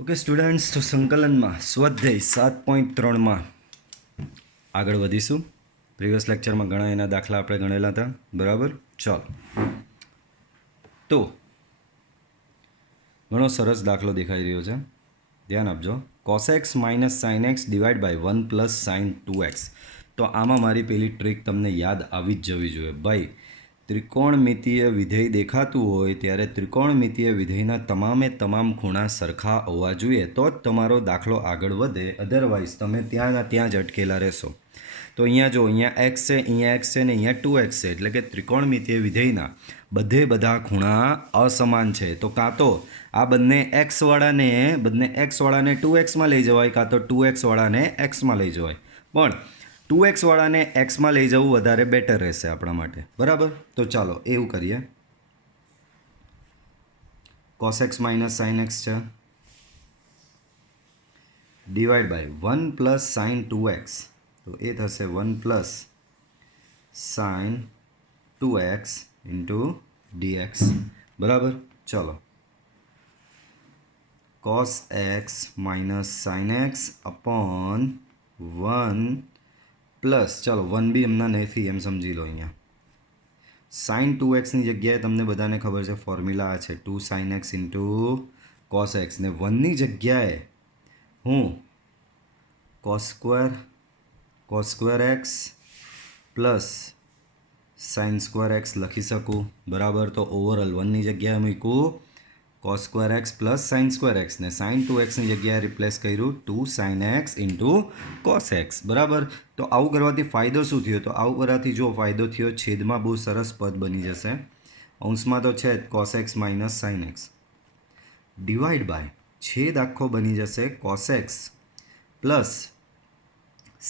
Okay students, તો સંકલનમાં સ્વાધ્યાય 7.3માં આગળ વધીશું. પ્રીવિયસ લેક્ચરમાં ઘણા એના દાખલા આપણે ગણેલા હતા, બરાબર. ચાલો, તો ઘણો સરસ દાખલો દેખાઈ રહ્યો છે, ધ્યાન આપજો. Cos x minus sine x divide by 1 plus sine 2x. તો આમાં મારી પેલી ટ્રીક તમને યાદ આવી જ જવી જોઈએ ભાઈ. ત્રિકોણમિતીય વિધેય દેખાતું હોય ત્યારે ત્રિકોણમિતીય વિધેયના તમામે તમામ ખૂણા સરખા હોવા જોઈએ, તો જ તમારો દાખલો આગળ વધે. અધરવાઇઝ તમે ત્યાંના ત્યાં જ અટકેલા રહેશો. તો અહીંયા જો, અહીંયા એક્સ છે, અહીંયા એક્સ છે ને અહીંયા 2x છે, એટલે કે ત્રિકોણમિતીય વિધેયના બધા ખૂણા અસમાન છે. તો કાં તો આ બંને એક્સવાળાને 2xમાં લઈ જવાય, કાં તો 2xવાળાને એક્સમાં લઈ જવાય. પણ 2xવાળાને એક્સમાં લઈ જવું વધારે બેટર રહેશે આપણા માટે, બરાબર. તો ચાલો એવું કરીએ. cos x minus sine x છે divide by 1 plus sine 2x. તો એ થશે 1 plus sine 2x into dx, બરાબર. ચલો, cos x minus sine x upon 1 plus, ચાલો 1 બી એમના નથી એમ સમજી લો. અહીંયા સાઇન 2xની જગ્યાએ તમને બધાને ખબર છે ફોર્મ્યુલા આ છે 2 sign x into cos x, ને 1ની જગ્યાએ હું cos square x plus sign square x લખી શકું, બરાબર. તો ઓવરઓલ 1ની જગ્યાએ મૂક્યું cos square x plus sign square x, ને સાઇન 2xની જગ્યાએ રિપ્લેસ કર્યું 2 sign x into cos x, બરાબર. તો આવું કરવાથી ફાયદો શું થયો? તો આવું કરવાથી જો ફાયદો થયો, છેદમાં બહુ સરસ પદ બની જશે. અંશમાં તો છે જ cos x minus sine x divide by છેદ આખો બની જશે cos x plus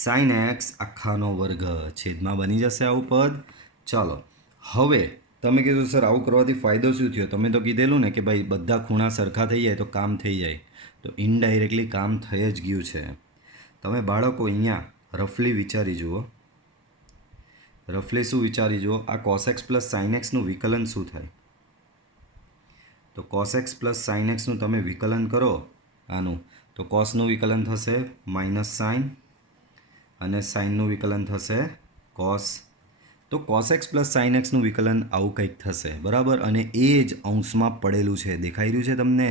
sine x આખાનો વર્ગ, છેદમાં બની જશે આવું પદ. ચાલો, હવે તમે કીધું સર આવું કરવાથી ફાયદો શું થયો? તમે તો કીધેલું ને કે ભાઈ બધા ખૂણા સરખા થઈ જાય તો કામ થઈ જાય. તો ઇનડાયરેક્ટલી કામ થઈ જ ગયું છે. તમે બાળકો અહીંયા રફલી વિચારી જુઓ. રફલી શું વિચારી જુઓ? આ કોસ એક્સ પ્લસ સાઇન એક્સનું વિકલન શું થાય? તો કોસ એક્સ પ્લસ સાઇન એક્સનું તમે વિકલન કરો આનું, તો કોસનું વિકલન થશે માઇનસ સાઇન અને સાઇનનું વિકલન થશે કોસ. તો કોસ એક્સ પ્લસ સાઇન એક્સનું વિકલન આવું કંઈક થશે, બરાબર. અને એ જ અંશમાં પડેલું છે, દેખાઈ રહ્યું છે તમને?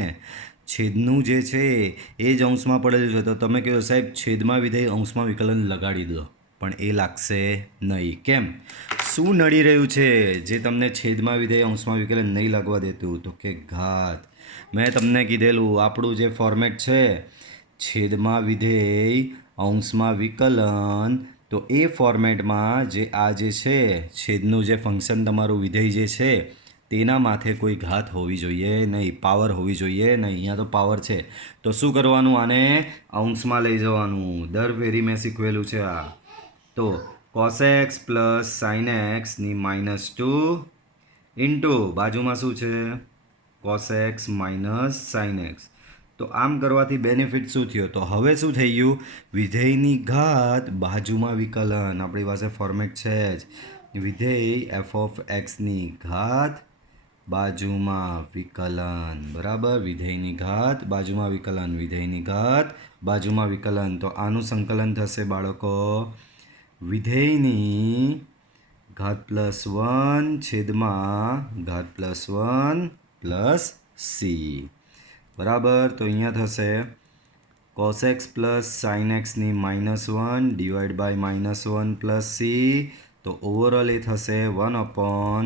છેદનું જે છે એ જ અંશમાં પડેલું છે. તો તમે કહો સાહેબ છેદમાં વિધેય અંશમાં વિકલન લગાડી દો, પણ એ લાગશે નહીં. કેમ? શું નડી રહ્યું છે જે તમને છેદમાં વિધેય અંશમાં વિકલન નહીં લાગવા દેતું? તો કે ઘાત. મેં તમને કીધેલું આપણું જે ફોર્મેટ છે છેદમાં વિધેય અંશમાં વિકલન, તો એ ફોર્મેટમાં જે આ જે છે છેદનું જે ફંક્શન તમારું વિધેય જે છે તેના માથે કોઈ ઘાત હોવી જોઈએ નહીં, પાવર હોવી જોઈએ નહીં. અહીંયા તો પાવર છે, તો શું કરવાનું? આને અંશમાં લઈ જવાનું. દર ફેરી મેં શીખવેલું છે આ. તો કોસ એક્સ પ્લસ સાઇન એક્સની -2 ઇન્ટુ બાજુમાં શું છે? Cos x minus sine x. તો આમ કરવાથી બેનિફિટ શું થયો? તો હવે શું થઈ ગયું? વિધેયની ઘાત બાજુમાં વિકલન. આપણી પાસે ફોર્મેટ છે જ, વિધેય એફ ઓફ એક્સની ઘાત બાજુમાં વિકલન, બરાબર. વિધેયની ઘાત બાજુમાં વિકલન, વિધેયની ઘાત બાજુમાં વિકલન. તો આનું સંકલન થશે બાળકો વિધેયની ઘાત +1 છેદમાં ઘાત +1 પ્લસ સી, બરાબર. તો અહીંયા થશે કોસ એક્સ પ્લસ સાઇન એક્સની -1 ડિવાઈડ બાય -1 પ્લસ સી. તો ઓવરઓલ એ થશે 1 upon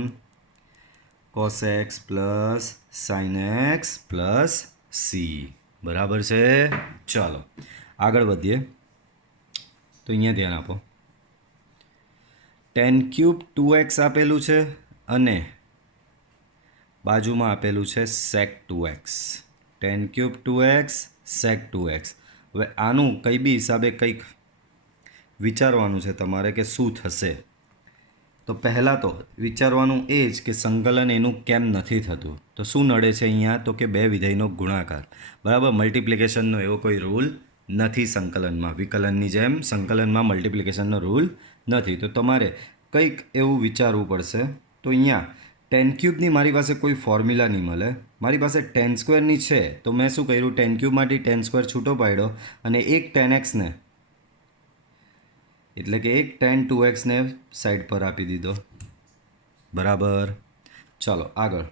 cos x plus sine x plus C, બરાબર છે. ચાલો આગળ વધીએ. તો અહીંયા ધ્યાન આપો. tan³ 2x આપેલું છે અને બાજુમાં આપેલું છે sec 2x. tan³ 2x sec 2x. હવે આનું કંઈ બી હિસાબે કંઈક વિચારવાનું છે તમારે કે શું થશે. તો પહેલાં તો વિચારવાનું એ જ કે સંકલન એનું કેમ નથી થતું. તો શું નડે છે અહીંયા? તો કે બે વિધેયનો ગુણાકાર, બરાબર. મલ્ટિપ્લિકેશનનો એવો કોઈ રૂલ નથી સંકલનમાં. વિકલનની જેમ સંકલનમાં મલ્ટિપ્લિકેશનનો રૂલ નથી. તો તમારે કંઈક એવું વિચારવું પડશે. તો અહીંયા ટેન ક્યુબની મારી પાસે કોઈ ફોર્મ્યુલા નહીં મળે, મારી પાસે ટેન સ્ક્વેરની છે. તો મેં શું કર્યું, ટેન ક્યુબમાંથી ટેન સ્ક્વેર છૂટો પાડ્યો અને એક ટેન એક્સને એટલે કે એક ટેન ટુ એક્સને સાઈડ પર આપી દીધો. બરાબર. ચાલો આગળ.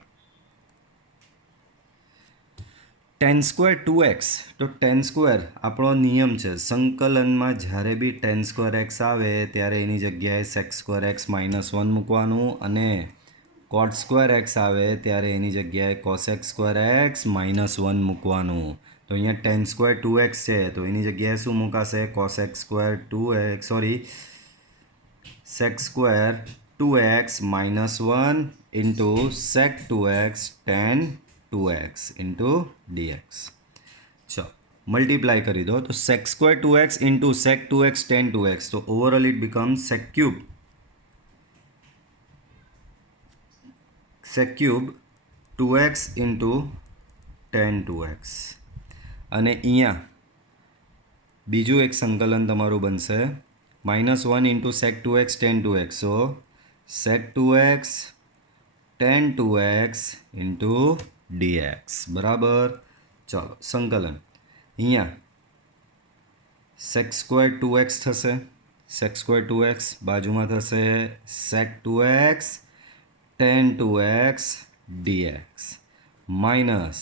Tan square two x. તો ટેન સ્ક્વેર આપણો નિયમ છે, સંકલનમાં જ્યારે બી ટેન સ્ક્વેર એક્સ આવે ત્યારે એની જગ્યાએ સેક્સ સ્ક્વેર એક્સ -1 મૂકવાનું, અને કોટ સ્ક્વેર એક્સ આવે ત્યારે એની જગ્યાએ કોસેક્સ સ્ક્વેર એક્સ -1 મૂકવાનું. તો અહીંયા ટેન સ્ક્વેર ટુ એક્સ છે તો એની જગ્યાએ શું મૂકાશે, cosec square two x sec square two x -1 into sec two x tan two x into dx. ચલો મલ્ટીપ્લાય કરી દો. તો sec square two x into sec two x tan two x. તો overall it becomes sec cube 2x into tan 2x. અને અહીંયા બીજું એક સંકલન તમારું બનશે -1 into sec 2x tan 2x. સો sec 2x tan 2x into dx. બરાબર. ચાલો સંકલન. અહીંયા sec સ્ક્વેર 2x થશે, sec સ્ક્વેર 2x બાજુમાં થશે sec 2x tan 2x dx minus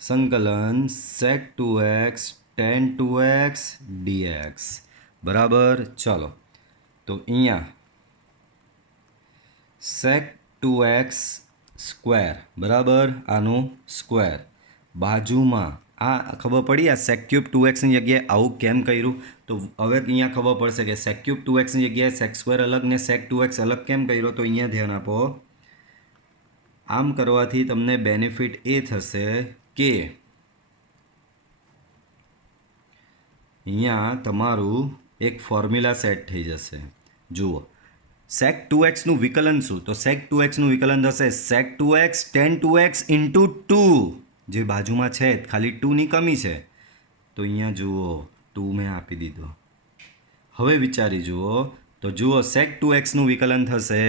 સંકલન sec 2x tan 2x dx. બરાબર. ચાલો તો અહીંયા sec 2x સ્ક્વેર બરાબર, આનું સ્ક્વેર બાજુમાં. આ ખબર પડી આ sec ક્યુબ 2xની જગ્યાએ આવું કેમ કર્યું? તો હવે અહીંયા ખબર પડશે કે sec ક્યુબ 2xની જગ્યાએ sec સ્ક્વેર અલગ ને sec 2x અલગ કેમ કર્યો. તો અહીંયા ધ્યાન આપો. આમ કરવાથી તમને બેનિફિટ એ થશે કે અહીંયા તમારું એક ફોર્મ્યુલા સેટ થઈ જશે. જુઓ sec 2xનું વિકલન શું? તો sec 2xનું વિકલન થશે sec 2x tan 2x into 2. જે બાજુમાં છે ખાલી 2ની કમી છે તો અહીંયા જુઓ 2 મેં આપી દીધો. હવે વિચારી જુઓ તો જુઓ sec 2xનું વિકલન થશે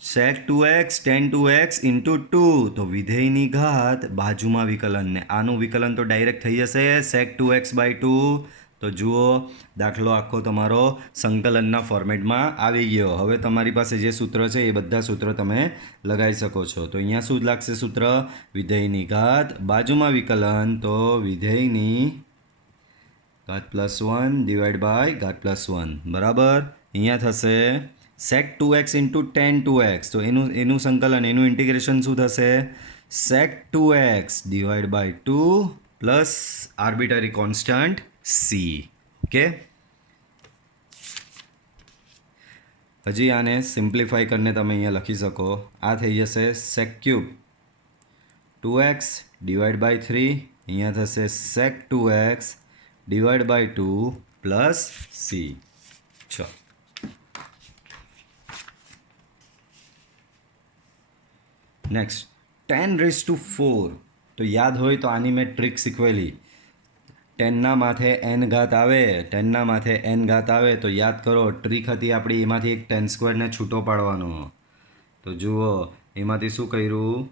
sec 2x tan 2x into 2. તો વિધેયની ઘાત બાજુમાં વિકલનને, આનું વિકલન તો ડાયરેક્ટ થઈ જશે sec 2x બાય 2. તો જુઓ દાખલો આખો તમારો સંકલનના ફોર્મેટમાં આવી ગયો. હવે તમારી પાસે જે સૂત્ર છે એ બધા સૂત્ર તમે લગાવી શકો છો. તો અહીંયા શું લાગશે સૂત્ર? વિધેયની ઘાત બાજુમાં વિકલન, તો વિધેયની ઘાત +1 ડિવાઈડ બાય ઘાત +1. બરાબર. અહીંયા થશે sec 2x into tan 2x. તો એનું સંકલન, એનું ઇન્ટિગ્રેશન શું થશે? sec 2x divide by 2 plus arbitrary constant c. Okay. હજી આને સિમ્પ્લિફાઈ કરીને તમે અહીંયા લખી શકો. આ થઈ જશે sec cube 2x divide by 3. અહીંયા થશે sec 2x divide by 2 plus c. ચલો નેક્સ્ટ 10⁴. તો યાદ હોય તો આની મેં ટ્રીક શીખવેલી. 10ના માથે n ઘાત આવે, 10ના માથે n ઘાત આવે તો યાદ કરો ટ્રીક હતી આપણી, એમાંથી એક ટેન સ્ક્વેરને છૂટો પાડવાનો. તો જુઓ એમાંથી શું કર્યું,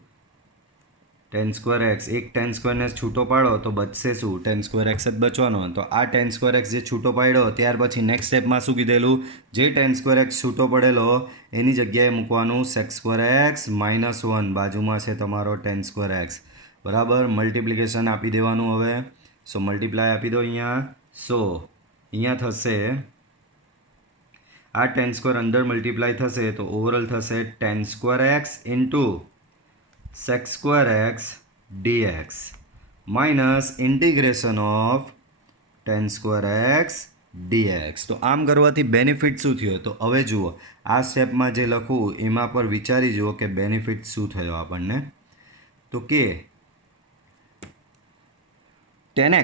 ટેન સ્ક્વેર એક્સ, એક ટેન સ્ક્વેરને છૂટો પાડો તો બચશે શું? ટેન સ્ક્વેર એક્સ જ બચવાનો. તો આ ટેન સ્ક્વેર એક્સ જે છૂટો પાડ્યો ત્યાર પછી નેક્સ્ટ સ્ટેપમાં શું કીધેલું, જે ટેન સ્ક્વેર એક્સ છૂટો પડેલો એની જગ્યાએ મૂકવાનું સેક સ્ક્વેર એક્સ -1. બાજુમાં છે તમારો ટેન સ્ક્વેર એક્સ. બરાબર. મલ્ટિપ્લિકેશન આપી દેવાનું હવે. સો મલ્ટીપ્લાય આપી દો અહીંયા. સો અહીંયા થશે આ ટેન સ્ક્વેર અંદર મલ્ટીપ્લાય થશે તો ઓવરઓલ થશે ten square x into sec square x dx minus integration of tan square x dx. તો આમ કરવાથી બેનિફિટ શું થયો? તો હવે જુઓ આ સ્ટેપમાં જે લખું એમાં પર વિચારી જુઓ કે બેનિફિટ શું થયો આપણને. તો કે tan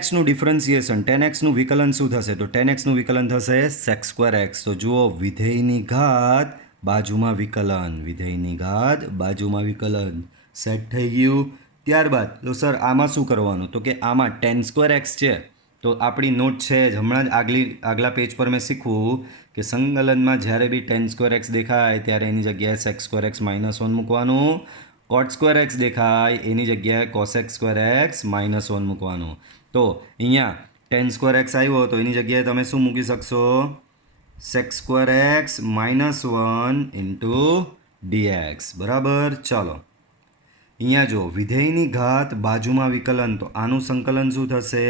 xનું ડિફરન્સિએશન, tan xનું વિકલન શું થશે? તો tan xનું વિકલન થશે sec square x. તો જુઓ વિધેયની ઘાત બાજુમાં વિકલન, વિધેયની ઘાત બાજુમાં વિકલન સેટ થઈ ગયું. ત્યારબાદ તો સર આમાં શું કરવાનું? તો કે આમાં ટેન સ્ક્વેર એક્સ છે તો આપણી નોટ છે જ હમણાં જ આગલા પેજ પર મેં શીખવું કે સંકલનમાં જ્યારે બી ટેન સ્ક્વેર એક્સ દેખાય ત્યારે એની જગ્યાએ સેક્સ સ્ક્વેર એક્સ -1 મૂકવાનું, કોટ સ્ક્વેર એક્સ દેખાય એની જગ્યાએ કોસેક સ્ક્વેર એક્સ -1 મૂકવાનું. તો અહીંયા ટેન સ્ક્વેર એક્સ આવ્યો તો એની જગ્યાએ તમે શું મૂકી શકશો? Sec x square x -1 into dx. બરાબર. ચાલો અહીંયા જો વિધેયની ઘાત બાજુમાં વિકલન, તો આનું સંકલન શું થશે?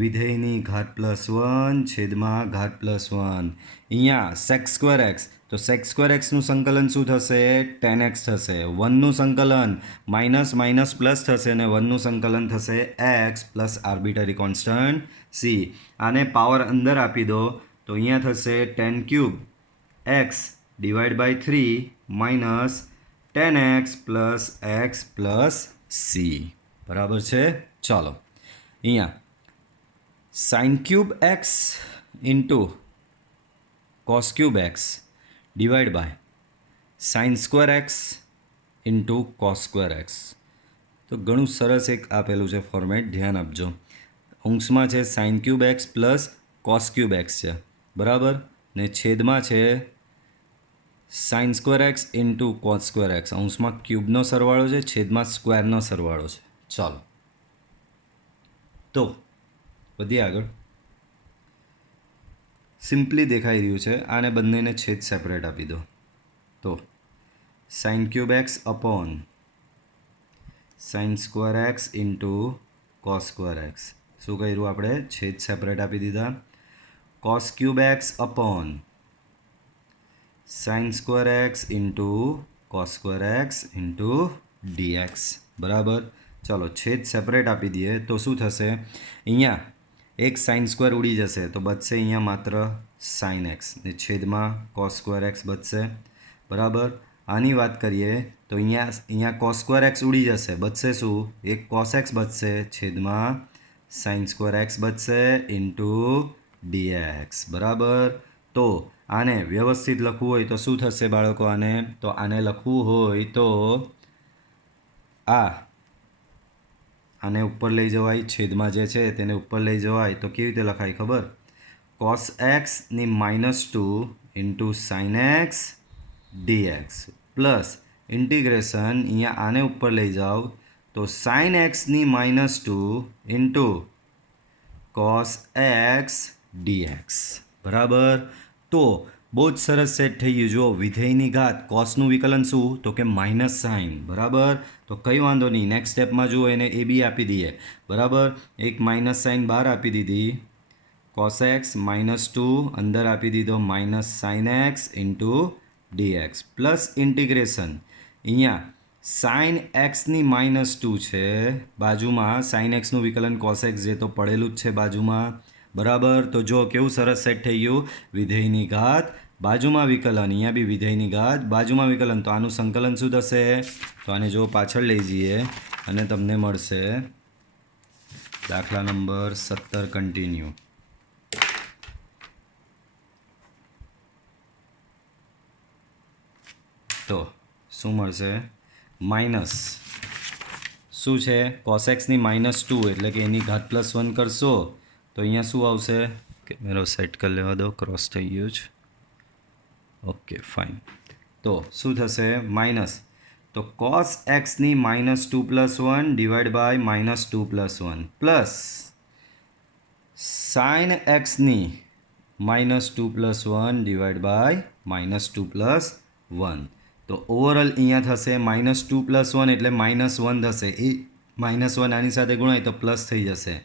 વિધેયની ઘાત +1 છેદમાં ઘાત +1. અહીંયા સેક્સ સ્ક્વેર એક્સ, તો સેક્સ સ્ક્વેર એક્સનું સંકલન શું થશે? ટેન એક્સ થશે. 1નું સંકલન માઇનસ માઇનસ પ્લસ થશે અને 1નું સંકલન થશે x plus arbitrary constant C. આને પાવર અંદર આપી દો તો અહીંયા થશે 10³ x divide by 3 minus 10x plus x plus C. બરાબર છે. ચાલો અહીંયા sin³ x into cos³ x divide by sin² x into cos² x. તો ઘણું સરસ એક આપેલું છે ફોર્મેટ, ધ્યાન આપજો. અંશમાં છે sin³ x plus cos³ x છે. બરાબર. ને છેદમાં છે sin² x into cos² x. અંશમાં ક્યુબનો સરવાળો છે, છેદમાં સ્ક્વેરનો સરવાળો છે. ચાલો તો વધીએ આગળ. સિમ્પલી દેખાઈ રહ્યું છે. આને બંનેને છેદ સેપરેટ આપી દો તો sin³ x upon sin² x into cos² x. શું કર્યું આપણે? છેદ સેપરેટ આપી દીધા. cos³ x upon sin² x into cos² x into dx. બરાબર. ચાલો છેદ સેપરેટ આપી દઈએ તો શું થશે? અહીંયા એક sin² ઉડી જશે તો બચશે અહીંયા માત્ર sin x ને છેદમાં cos² એક્સ બચશે. બરાબર. આની વાત કરીએ તો અહીંયા cos² એક્સ ઉડી જશે, બચશે શું? એક cos x બચશે છેદમાં sin² એક્સ બચશે ઇન્ટુ ડીએક્સ. બરાબર. તો આને વ્યવસ્થિત લખવું હોય તો શું થશે બાળકો? આને લખવું હોય તો આને ઉપર લઈ જવાય, છેદમાં જે છે તેને ઉપર લઈ જવાય તો કેવી રીતે લખાય ખબર? cos x ની -2 into sin x dx plus integration અહીંયા આને ઉપર લઈ જાઓ તો sin x ની -2 ઇન્ટુ cos x dx. બરાબર. તો બહુ જ સરસ સેટ થઈ ગયું. જો વિધેયની ઘાત કોસનું વિકલન શું? તો કે -sin. બરાબર. તો કંઈ વાંધો નહીં, નેક્સ્ટ સ્ટેપમાં જુઓ એને એ બી આપી દઈએ. બરાબર. એક -sin બહાર આપી દીધી, cos x -2 અંદર આપી દીધો -sin x into dx plus integration અહીંયા sin x ની -2 છે બાજુમાં, sin x નું વિકલન cos x જે તો પડેલું જ છે બાજુમાં. બરાબર. તો જો કેવું સરસ સેટ થઈ ગયું. વિધેયની ઘાત બાજુમાં વિકલન, અહીંયા બી વિધેયની ઘાત બાજુમાં વિકલન, તો આનું સંકલન શું થશે? તો આને જો પાછળ લઈ જઈએ અને તમને મળશે દાખલા નંબર 17 કન્ટિન્યુ. તો શું મળશે? માઇનસ શું છે? cos x ની -2 એટલે કે એની ઘાત +1 કરશો તો અહીંયા શું આવશે? કેમેરો સેટ કરી લેવા દો, ક્રોસ થઈ ગયું છે. Okay fine. તો શું થશે? માઇનસ, તો cos x ની -2 + 1 divide by -2 + 1 plus sin x ની -2 + 1 ડિવાઈડ બાય -2 + 1. તો ઓવરઓલ અહીંયા થશે -2 + 1 એટલે -1 થશે. એ -1 આની સાથે ગુણાય તો પ્લસ થઈ જશે.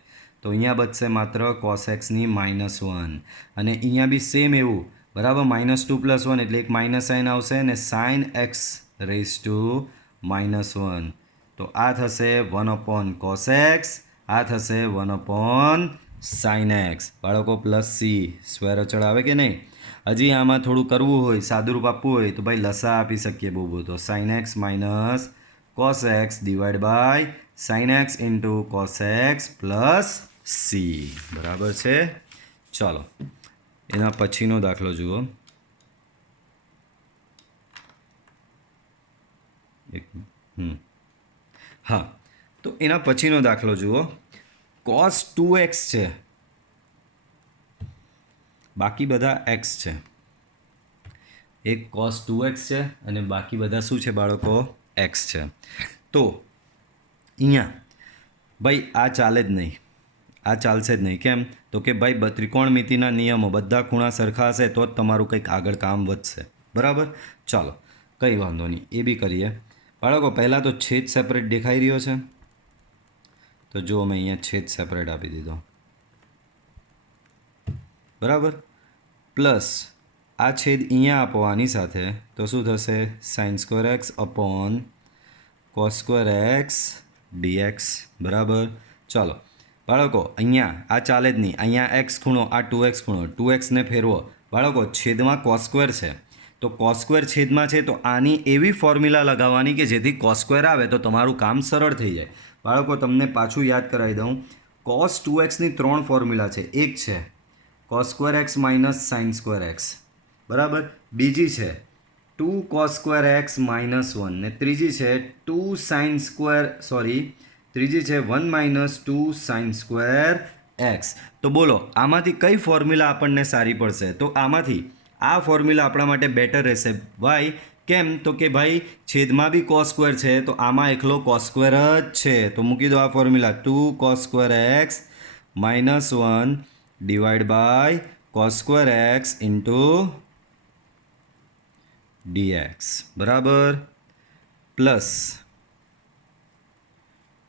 તો અહીંયા બચશે માત્ર cos x ની -1 અને અહીંયા બી સેમ એવું. બરાબર. -2 + 1 એટલે એક માઇનસ સાઇન આવશે અને sin x -1. તો આ થશે 1/cos x, આ થશે 1/sin x. બાળકો પ્લસ સી સ્ક્વેર અચળ આવે કે નહીં? હજી આમાં થોડું કરવું હોય, સાદુરૂપ આપવું હોય તો ભાઈ લસા આપી શકીએ બહુ તો sin x -cos x divide by sin x into cos x plus C. બરાબર છે. ચાલો એના પછીનો દાખલો જુઓ. હા, તો એના પછીનો દાખલો જુઓ. cos 2x છે બાકી બધા એક્સ છે, એક cos 2x છે અને બાકી બધા શું છે બાળકો, એક્સ છે. તો અહીંયા ભાઈ આ ચાલે જ નહીં, આ ચાલશે જ નહીં. કેમ? તો કે ભાઈ ત્રિકોણમિતિના નિયમો, બધા ખૂણા સરખા હશે તો જ તમારું કંઈક આગળ કામ વધશે. બરાબર, ચાલો કંઈ વાંધો નહીં, એ બી કરીએ. બાળકો પહેલાં તો છેદ સેપરેટ દેખાઈ રહ્યો છે, તો જો મેં અહીંયા છેદ સેપરેટ આપી દીધો. બરાબર, પ્લસ આ છેદ અહીંયા આપવાની સાથે તો શું થશે, sine square x upon cos square x dx. બરાબર, ચાલો બાળકો અહીંયા આ ચાલે જ નહીં, અહીંયા એક્સ ખૂણો, આ 2x ખૂણો, 2xને ફેરવો. બાળકો છેદમાં કોસ સ્ક્વેર છે, તો કોસ સ્ક્વેર છેદમાં છે, તો આની એવી ફોર્મ્યુલા લગાવવાની કે જેથી કોસ સ્ક્વેર આવે તો તમારું કામ સરળ થઈ જાય. બાળકો તમને પાછું યાદ કરાવી દઉં, કોસ 2xની 3 ફોર્મ્યુલા છે. એક છે cos square x minus sine square x, બરાબર, બીજી છે 2 કોસ સ્ક્વેર એક્સ માઇનસ 1, ને ત્રીજી છે 2 સાઇન સ્ક્વેર ત્રીજી છે 1 માઇનસ 2 સાઇન સ્ક્વેર એક્સ. તો બોલો આમાંથી કઈ ફોર્મ્યુલા આપણને સારી પડશે? તો આમાંથી આ ફોર્મ્યુલા આપણા માટે બેટર રહેશે. વાય? કેમ? તો કે ભાઈ છેદમાં બી કોસ સ્ક્વેર છે, તો આમાં એકલો કોસ સ્ક્વેર જ છે, તો મૂકી દો આ formula, 2 cos square x minus 1 divide by cos square x into dx. બરાબર, પ્લસ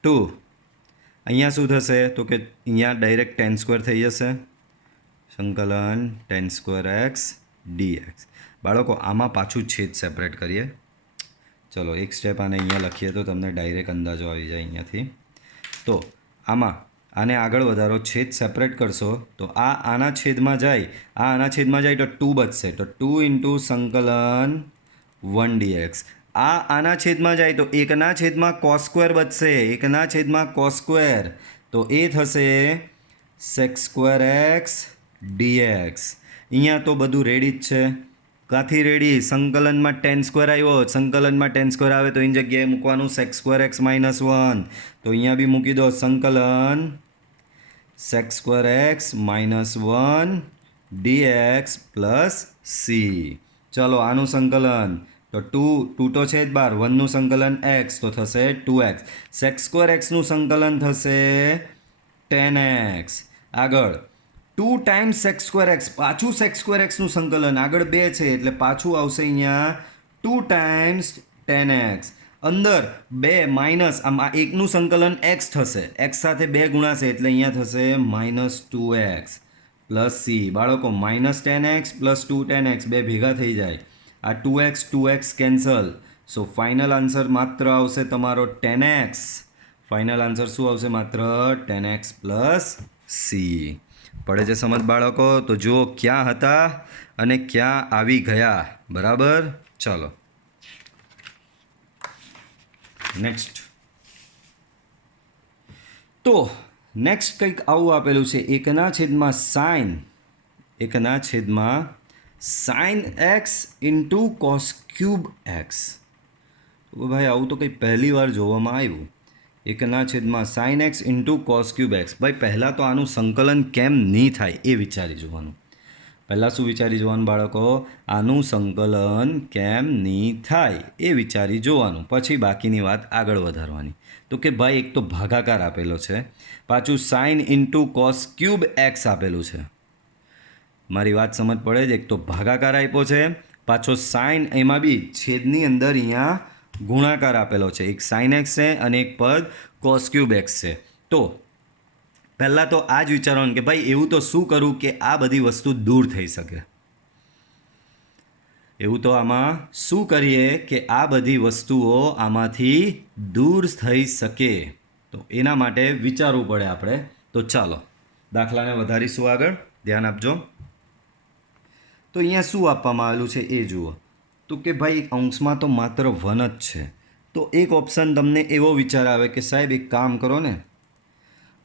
2 અહીંયા શું થશે, તો કે અહીંયા ડાયરેક્ટ ટેન સ્ક્વેર થઈ જશે, સંકલન ટેન સ્ક્વેર એક્સ ડીએક્સ. બાળકો આમાં પાછું છેદ સેપરેટ કરીએ. ચલો એક સ્ટેપ આને અહીંયા લખીએ તો તમને ડાયરેક્ટ અંદાજો આવી જાય અહીંયાથી. તો આમાં આને આગળ વધારો, છેદ સેપરેટ કરશો તો આ આના છેદમાં જાય, આ આના છેદમાં જાય તો 2 બચશે, તો 2 ઇન્ટુ સંકલન 1 ડીએક્સ. આ આના છેદમાં જાય તો એકના છેદમાં કોસ સ્ક્વેર બચશે, એકના છેદમાં કોસ સ્ક્વેર, તો એ થશે સેક સ્ક્વેર એક્સ ડીએક્સ. અહીંયા તો બધું રેડી જ છે. કાથી રેડી? સંકલનમાં ટેન સ્ક્વેર આવ્યો, સંકલનમાં ટેન સ્ક્વેર આવે તો એની જગ્યાએ મૂકવાનું સેક સ્ક્વેર એક્સ માઇનસ 1, તો અહીંયા બી મૂકી દો સંકલન sec square x minus 1 dx plus c. ચલો આનું સંકલન, તો 2 તો છે જ બાર, 1નું સંકલન એક્સ તો થશે 2x. સેક સ્ક્વેર એક્સનું સંકલન થશે 10x. આગળ 2 ટાઈમ્સ સેક સ્ક્વેર એક્સ, પાછું સેક સ્ક્વેર એક્સનું સંકલન, આગળ 2 છે એટલે પાછું આવશે અહીંયા 2 ટાઈમ્સ 10x. અંદર 2 માઇનસ આમાં એકનું સંકલન એક્સ થશે, એક્સ સાથે 2 ગુણાશે એટલે અહીંયા થશે માઇનસ 2x પ્લસ સી. બાળકો માઇનસ 10x પ્લસ 2 10x બે ભેગા થઈ જાય, આ 2x કેન્સલ, સો ફાઇનલ આન્સર માત્ર આવશે તમારો 10x. ફાઇનલ આન્સર શું આવશે? માત્ર 10x પ્લસ સી. પડે છે સમજ બાળકો? તો જુઓ ક્યાં હતા અને ક્યાં આવી ગયા. બરાબર, ચાલો નેક્સ્ટ. તો નેક્સ્ટ કંઈક આવું આપેલું છે, એકના છેદમાં sine x into cos cube x. તો ભાઈ આવું તો કંઈ પહેલી વાર જોવામાં આવ્યું, એકના છેદમાં sine x into cos cube x. ભાઈ પહેલાં તો આનું સંકલન કેમ નહીં થાય એ વિચારી જોવાનું. પહેલાં શું વિચારી જોવાનું બાળકો? આનું સંકલન કેમ નહીં થાય એ વિચારી જોવાનું, પછી બાકીની વાત આગળ વધારવાની. તો કે ભાઈ એક તો ભાગાકાર આપેલો છે, પાછું sine into cos cube x આપેલું છે. મારી વાત સમજ પડે છે? એક તો ભાગાકાર આપ્યો છે, પાછો સાઇન, એમાં બી છેદની અંદર અહીંયા ગુણાકાર આપેલો છે, એક સાઇન એક્સ છે અને એક પદ કોસ ક્યુબ એક્સ છે. તો પહેલાં તો આ જ વિચારવાનું કે ભાઈ એવું તો શું કરું કે આ બધી વસ્તુ દૂર થઈ શકે, એવું તો આમાં શું કરીએ કે આ બધી વસ્તુઓ આમાંથી દૂર થઈ શકે, તો એના માટે વિચારવું પડે આપણે. તો ચાલો દાખલાને વધારીશું આગળ, ધ્યાન આપજો. તો અહીંયા શું આપવામાં આવેલું છે એ જુઓ. તો કે ભાઈ અંશમાં તો માત્ર 1 જ છે, તો એક ઓપ્શન તમને એવો વિચાર આવે કે સાહેબ એક કામ કરો ને,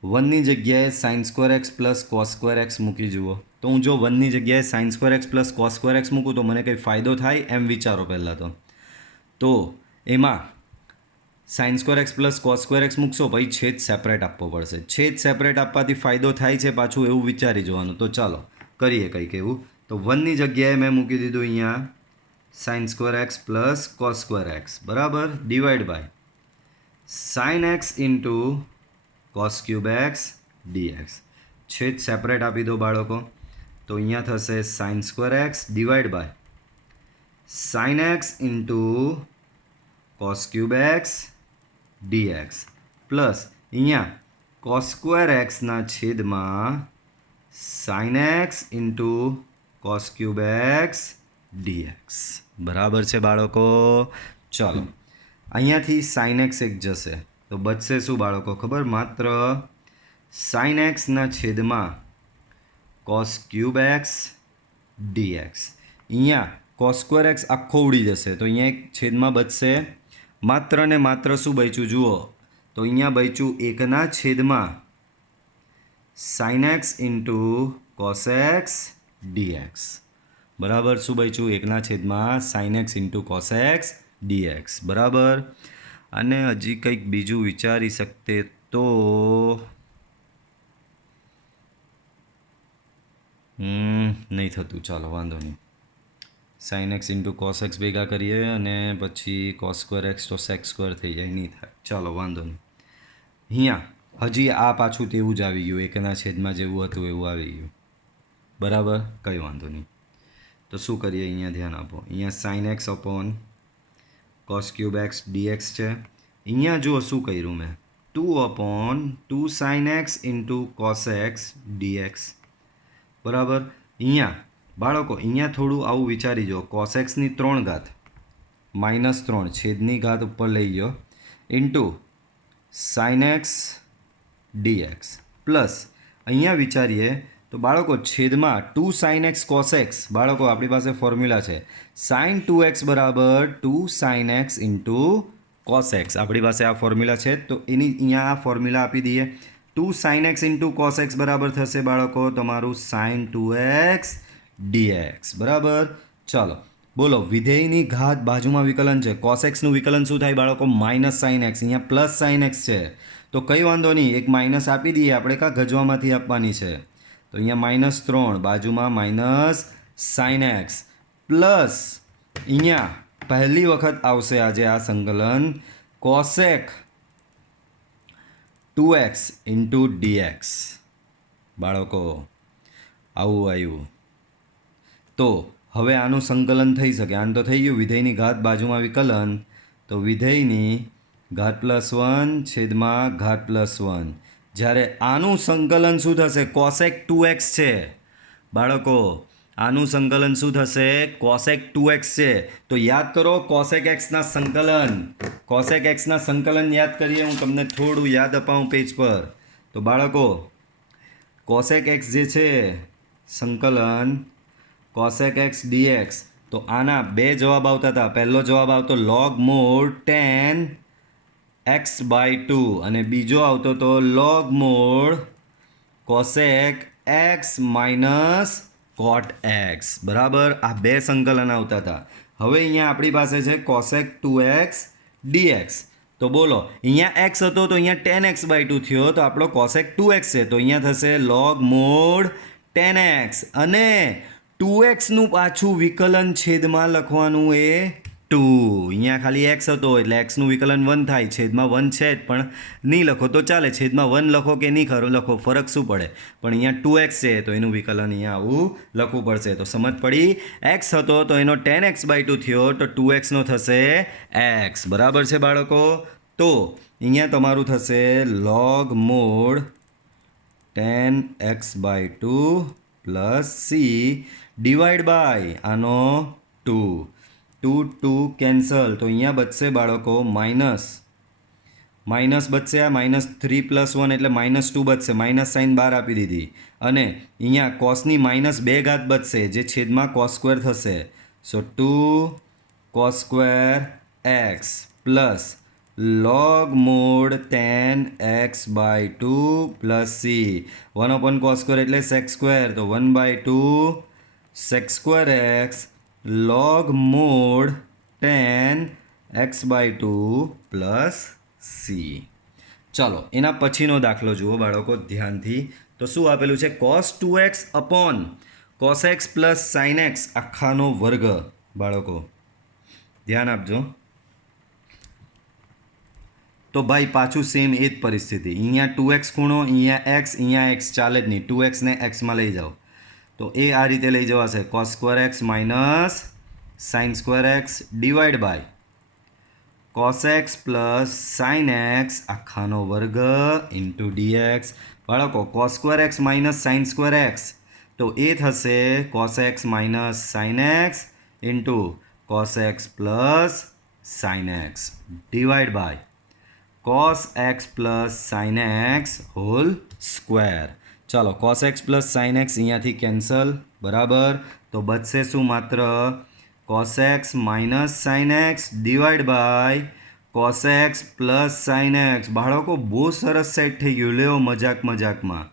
1ની જગ્યાએ sign square x plus cos square x મૂકી જુઓ. તો હું જો 1ની જગ્યાએ sign square x plus cos square x મૂકું તો મને કંઈ ફાયદો થાય એમ વિચારો પહેલાં તો એમાં sign square x plus cos square x મૂકશો, પછી છેદ સેપરેટ આપવો પડશે. છેદ સેપરેટ આપવાથી ફાયદો થાય છે પાછું એવું વિચારી જોવાનું. તો ચાલો કરીએ કંઈક એવું. તો 1ની જગ્યાએ મેં મૂકી દીધું અહીંયા sine square x plus cos square x બરાબર divide by sine x into cos cube x dx. છેદ સેપરેટ આપી દો બાળકો. તો અહીંયા થશે sine square x divide by sine x into cos cube x dx plus અહીંયા કોસ સ્ક્વેર એક્સના છેદમાં sine x into cos cube x dx. બરાબર છે બાળકો. ચાલો અહીંયાથી સાઇન એક્સ એક જશે તો બચશે શું બાળકો ખબર? માત્ર સાઇન એક્સના છેદમાં કોસ ક્યુબ એક્સ ડીએક્સ. અહીંયા કોસ સ્ક્વેર એક્સ આખો ઉડી જશે તો અહીંયા એક છેદમાં બચશે માત્ર ને માત્ર શું બચ્યું જુઓ તો અહીંયા બચ્યું એકના છેદમાં sine x into cos x dx. બરાબર શું બચ્યું? એકના છેદમાં sine x into cos x dx. બરાબર. અને હજી કંઈક બીજું વિચારી શકતે તો નહીં થતું. ચાલો વાંધો નહીં. Sign x into cos x ભેગા કરીએ અને પછી કોસ સ્ક્વેર એક્સ તો સેક્સ સ્ક્વેર થઈ જાય, નહીં થાય. ચાલો વાંધો નહીં. અહીંયા હજી આ પાછું તેવું જ આવી ગયું, એકના છેદમાં જેવું હતું એવું આવી ગયું. બરાબર, કંઈ વાંધો નહીં. તો શું કરીએ અહીંયા ધ્યાન આપો. અહીંયા sine x upon cos cube x dx છે. અહીંયા જુઓ શું કર્યું મેં, 2/2 sine x into cos x dx. બરાબર. અહીંયા બાળકો અહીંયા થોડું આવું વિચારી જો, કોસ એક્સની 3 ઘાત -3 છેદની ઘાત ઉપર લઈ ગયો into sine x dx plus અહીંયા વિચારીએ તો બાળકો છેદમાં 2 સાઇન એક્સ કોસ એક્સ. બાળકો આપણી પાસે ફોર્મ્યુલા છે સાઇન 2x બરાબર 2 sign x into cos x. આપણી પાસે આ ફોર્મ્યુલા છે તો એની અહીંયા આ ફોર્મ્યુલા આપી દઈએ. 2 sign x into cos x બરાબર થશે બાળકો તમારું સાઇન 2x dx. બરાબર. ચાલો બોલો, વિધેયની ઘાત બાજુમાં વિકલન છે. કોસ એક્સનું વિકલન શું થાય બાળકો? Minus sine x. અહીંયા પ્લસ સાઇન એક્સ છે તો કંઈ વાંધો નહીં, એક માઇનસ આપી દઈએ આપણે, કાં ગજવામાંથી આપવાની છે. તો અહીંયા -3 બાજુમાં માઇનસ સાઇન એક્સ પ્લસ અહીંયા પહેલી વખત આવશે આજે આ સંકલન કોસેક 2x ઇન્ટુ ડીએક્સ. બાળકો આવું આવ્યું તો હવે આનું સંકલન થઈ શકે. આનું તો થઈ ગયું, વિધેયની ઘાત બાજુમાં વિકલન, તો વિધેયની ઘાત +1 છેદમાં ઘાત +1. જ્યારે આનું સંકલન શું થશે? કોસેક 2x છે બાળકો. આનું સંકલન શું થશે? કોસેક 2x છે. તો યાદ કરો કોસેક એક્સના સંકલન. કોસેક એક્સના સંકલન યાદ કરીએ. હું તમને થોડું યાદ અપાવું પેજ પર. તો બાળકો કોસેક એક્સ જે છે સંકલન કોસેક એક્સ ડીએક્સ, તો આના બે જવાબ આવતા હતા. પહેલો જવાબ આવતો log mod tan x/2 અને બીજો આવતો તો log mod cosec x minus cot x. બરાબર, આ બે સંકલન આવતા હતા. હવે અહીંયા આપણી પાસે છે cosec 2x dx. તો બોલો અહીંયા x હતો તો અહીંયા tan x/2 થયો, તો આપણો cosec 2x છે તો અહીંયા થશે log mod tan x અને 2x નું પાછું વિકલન છેદમાં લખવાનું એ 2. અહીંયા ખાલી x હતો એટલે x નું વિકલન 1 થાય, છેદમાં 1 છે જ પણ નહીં લખો તો ચાલે, છેદમાં 1 લખો કે નહીં ખરો લખો ફરક શું પડે. પણ અહીંયા 2x છે તો એનું વિકલન અહીંયા આવું લખવું પડશે. તો સમજ પડી? x હતો તો એનો tan x/2 થયો તો 2x નો થશે x. બરાબર છે બાળકો. તો અહીંયા તમારું થશે log mod tan x/2 plus c divide by આનો 2 કેન્સલ, તો અહીંયા બચશે બાળકો માઇનસ બચશે, આ -3 + 1 એટલે -2 બચશે, માઇનસ સાઇન બહાર આપી દીધી. અને અહીંયા કોસની -2 ઘાત બચશે જે છેદમાં કોસ સ્ક્વેર થશે. સો 2 cos square x plus log mod tan x/2 plus c 1/cos square એટલે સેક સ્ક્વેર, તો 1/2 sec square x log mod tan x/2 plus c. ચાલો એના પછીનો દાખલો જુઓ બાળકો ધ્યાનથી. તો શું આપેલું છે? cos 2x upon cos x plus sin x આખાનો વર્ગ બાળકો ધ્યાન આપજો. તો ભાઈ પાછું સેમ એ જ પરિસ્થિતિ. અહીંયા 2x ખૂણો, અહીંયા x ચાલે જ નહીં. 2x ને xમાં લઈ જાઓ તો એ આ રીતે લઈ જવાશે cos square x minus sin square x divide by cos x plus sin x આખાનો વર્ગ ઇન્ટુ dx. બાળકો cos square x minus sin square x તો એ થશે cos x minus sin x into cos x plus sin x divide by cos x plus sin x whole square. ચાલો cos x plus sin x અહીંયાથી cancel, બરાબર. તો બચશે શું? માત્ર cos x minus sin x divide by cos x plus sin x. બાળકો બહુ સરસ સેટ થઈ ગયું. લેવો મજાકમાં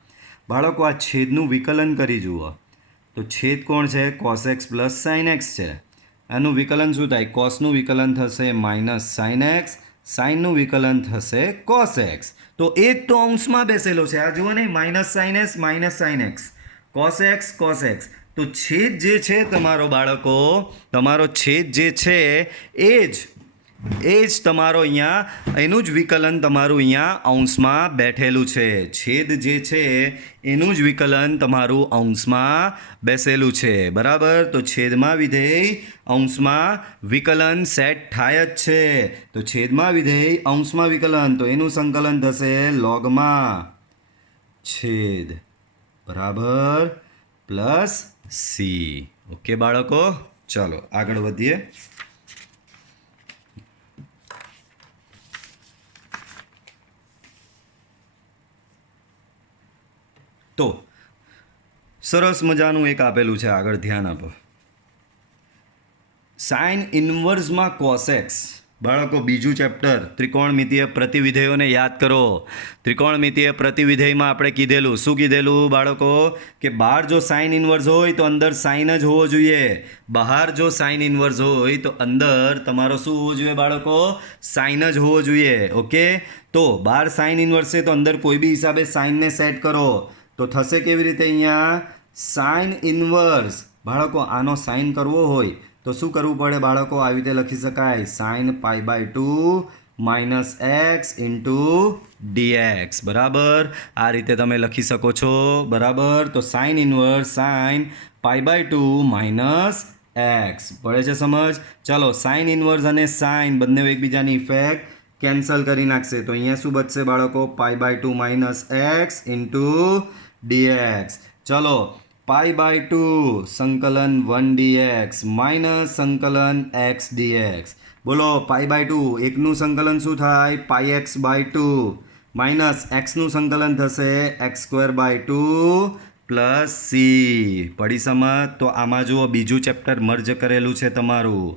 બાળકો આ છેદનું વિકલન કરી જુઓ. તો છેદ કોણ છે? cos x plus sin x છે. આનું વિકલન શું થાય? cosનું વિકલન થશે માઇનસ sin x, સાઇનનું વિકલન થશે cos x. તો એ જ તો અંશમાં બેસેલો છે. આ જુઓ ને, minus sin s minus sin x, cos x. તો છેદ જે છે તમારો બાળકો, તમારો છેદ જે છે એ જ તમારો અહીંયા એનું જ વિકલન તમારું અહીંયા અંશમાં બેઠેલું છે. છેદ જે છે એનું જ વિકલન તમારું અંશમાં બેસેલું છે, બરાબર. તો છેદમાં વિધેય અંશમાં વિકલન સેટ થાય જ છે. તો છેદમાં વિધેય અંશમાં વિકલન, તો એનું સંકલન થશે લોગમાં છેદ, બરાબર, પ્લસ સી. ઓકે બાળકો, ચાલો આગળ વધીએ. તો સરસ મજાનું એક આપેલું છે, આગળ ધ્યાન આપો. સાઇન ઇન્વર્સમાં cos x. બાળકો બીજું ચેપ્ટર ત્રિકોણમિતીય પ્રતિવિધેયોને યાદ કરો. ત્રિકોણમિતીય પ્રતિવિધેયમાં આપણે કીધેલું, શું કીધેલું બાળકો? કે બહાર જો સાઇન ઇન્વર્સ હોય તો અંદર સાઇન જ હોવો જોઈએ. બહાર જો સાઇન ઇન્વર્સ હોય તો અંદર તમારો શું હોવો જોઈએ બાળકો? સાઇન જ હોવો જોઈએ. ઓકે, તો બહાર સાઇન ઇન્વર્સ છે તો અંદર કોઈ બી હિસાબે સાઇનને સેટ કરો. તો થશે કેવી રીતે? અહીંયા સાઇન ઇન્વર્સ. બાળકો આનો સાઇન કરવો હોય તો શું કરવું પડે બાળકો? આવી રીતે લખી શકાય, sine pi by 2 minus x into dx, બરાબર. આ રીતે તમે લખી શકો છો, બરાબર. તો sine inverse sine pi by 2 minus x. પડે છે સમજ? ચાલો, સાઇન ઇન્વર્સ અને સાઇન બંને એકબીજાની ઇફેક્ટ કેન્સલ કરી નાખશે. તો અહીંયા શું બચશે બાળકો? Pi by 2 minus x into dx. ચલો, પાઈ બાય 2 સંકલન 1 dx માઇનસ સંકલન x dx. બોલો, પાઈ બાય 2 એકનું સંકલન શું થાય? પાઈ x બાય 2 માઇનસ એક્સનું સંકલન થશે x square by 2 plus c. પડી સમજ? તો આમાં જુઓ બીજું ચેપ્ટર મર્જ કરેલું છે તમારું.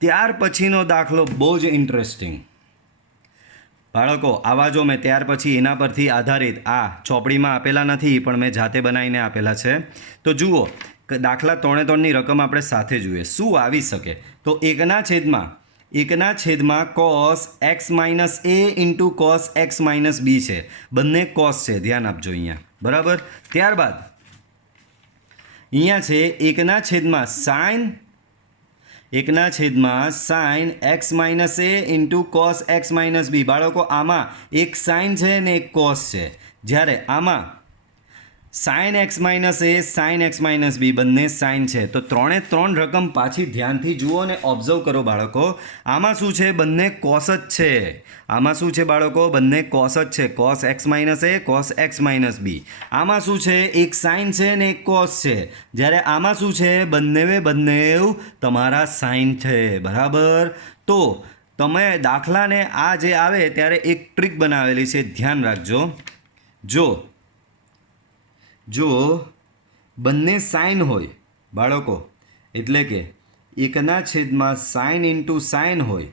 ત્યાર પછીનો દાખલો બહુ જ ઇન્ટરેસ્ટિંગ બાળકો. આવા જો મેં ત્યાર પછી એના પરથી આધારિત આ ચોપડીમાં આપેલા નથી, પણ મેં જાતે બનાવીને આપેલા છે. તો જુઓ, દાખલા 3-3ની રકમ આપણે સાથે જોઈએ. શું આવી શકે? તો એકના છેદમાં cos x minus a into cos x minus b છે. બંને cos છે, ધ્યાન આપજો અહીંયા, બરાબર. ત્યારબાદ અહીંયા છે એકના છેદમાં sine x minus a into cos x minus b. બાળકો આમાં એક સાઇન છે ને એક cos છે, જ્યારે આમાં sine x minus a sine x minus b બંને સાઇન છે. તો 3 રકમ પાછી ધ્યાનથી જુઓ ને ઓબ્ઝર્વ કરો બાળકો. આમાં શું છે? બંને cos જ છે. આમાં શું છે બાળકો? બંને cos જ છે. cos x minus a cos x minus b. આમાં શું છે? એક સાઇન છે ને એક cos છે, જ્યારે આમાં શું છે? બંને તમારા સાઇન છે, બરાબર. તો તમે દાખલાને આ જે આવે ત્યારે એક ટ્રીક બનાવેલી છે, ધ્યાન રાખજો. જો બંને સાઇન હોય બાળકો, એટલે કે એકના છેદમાં સાઇન ઇન્ટુ સાઇન હોય,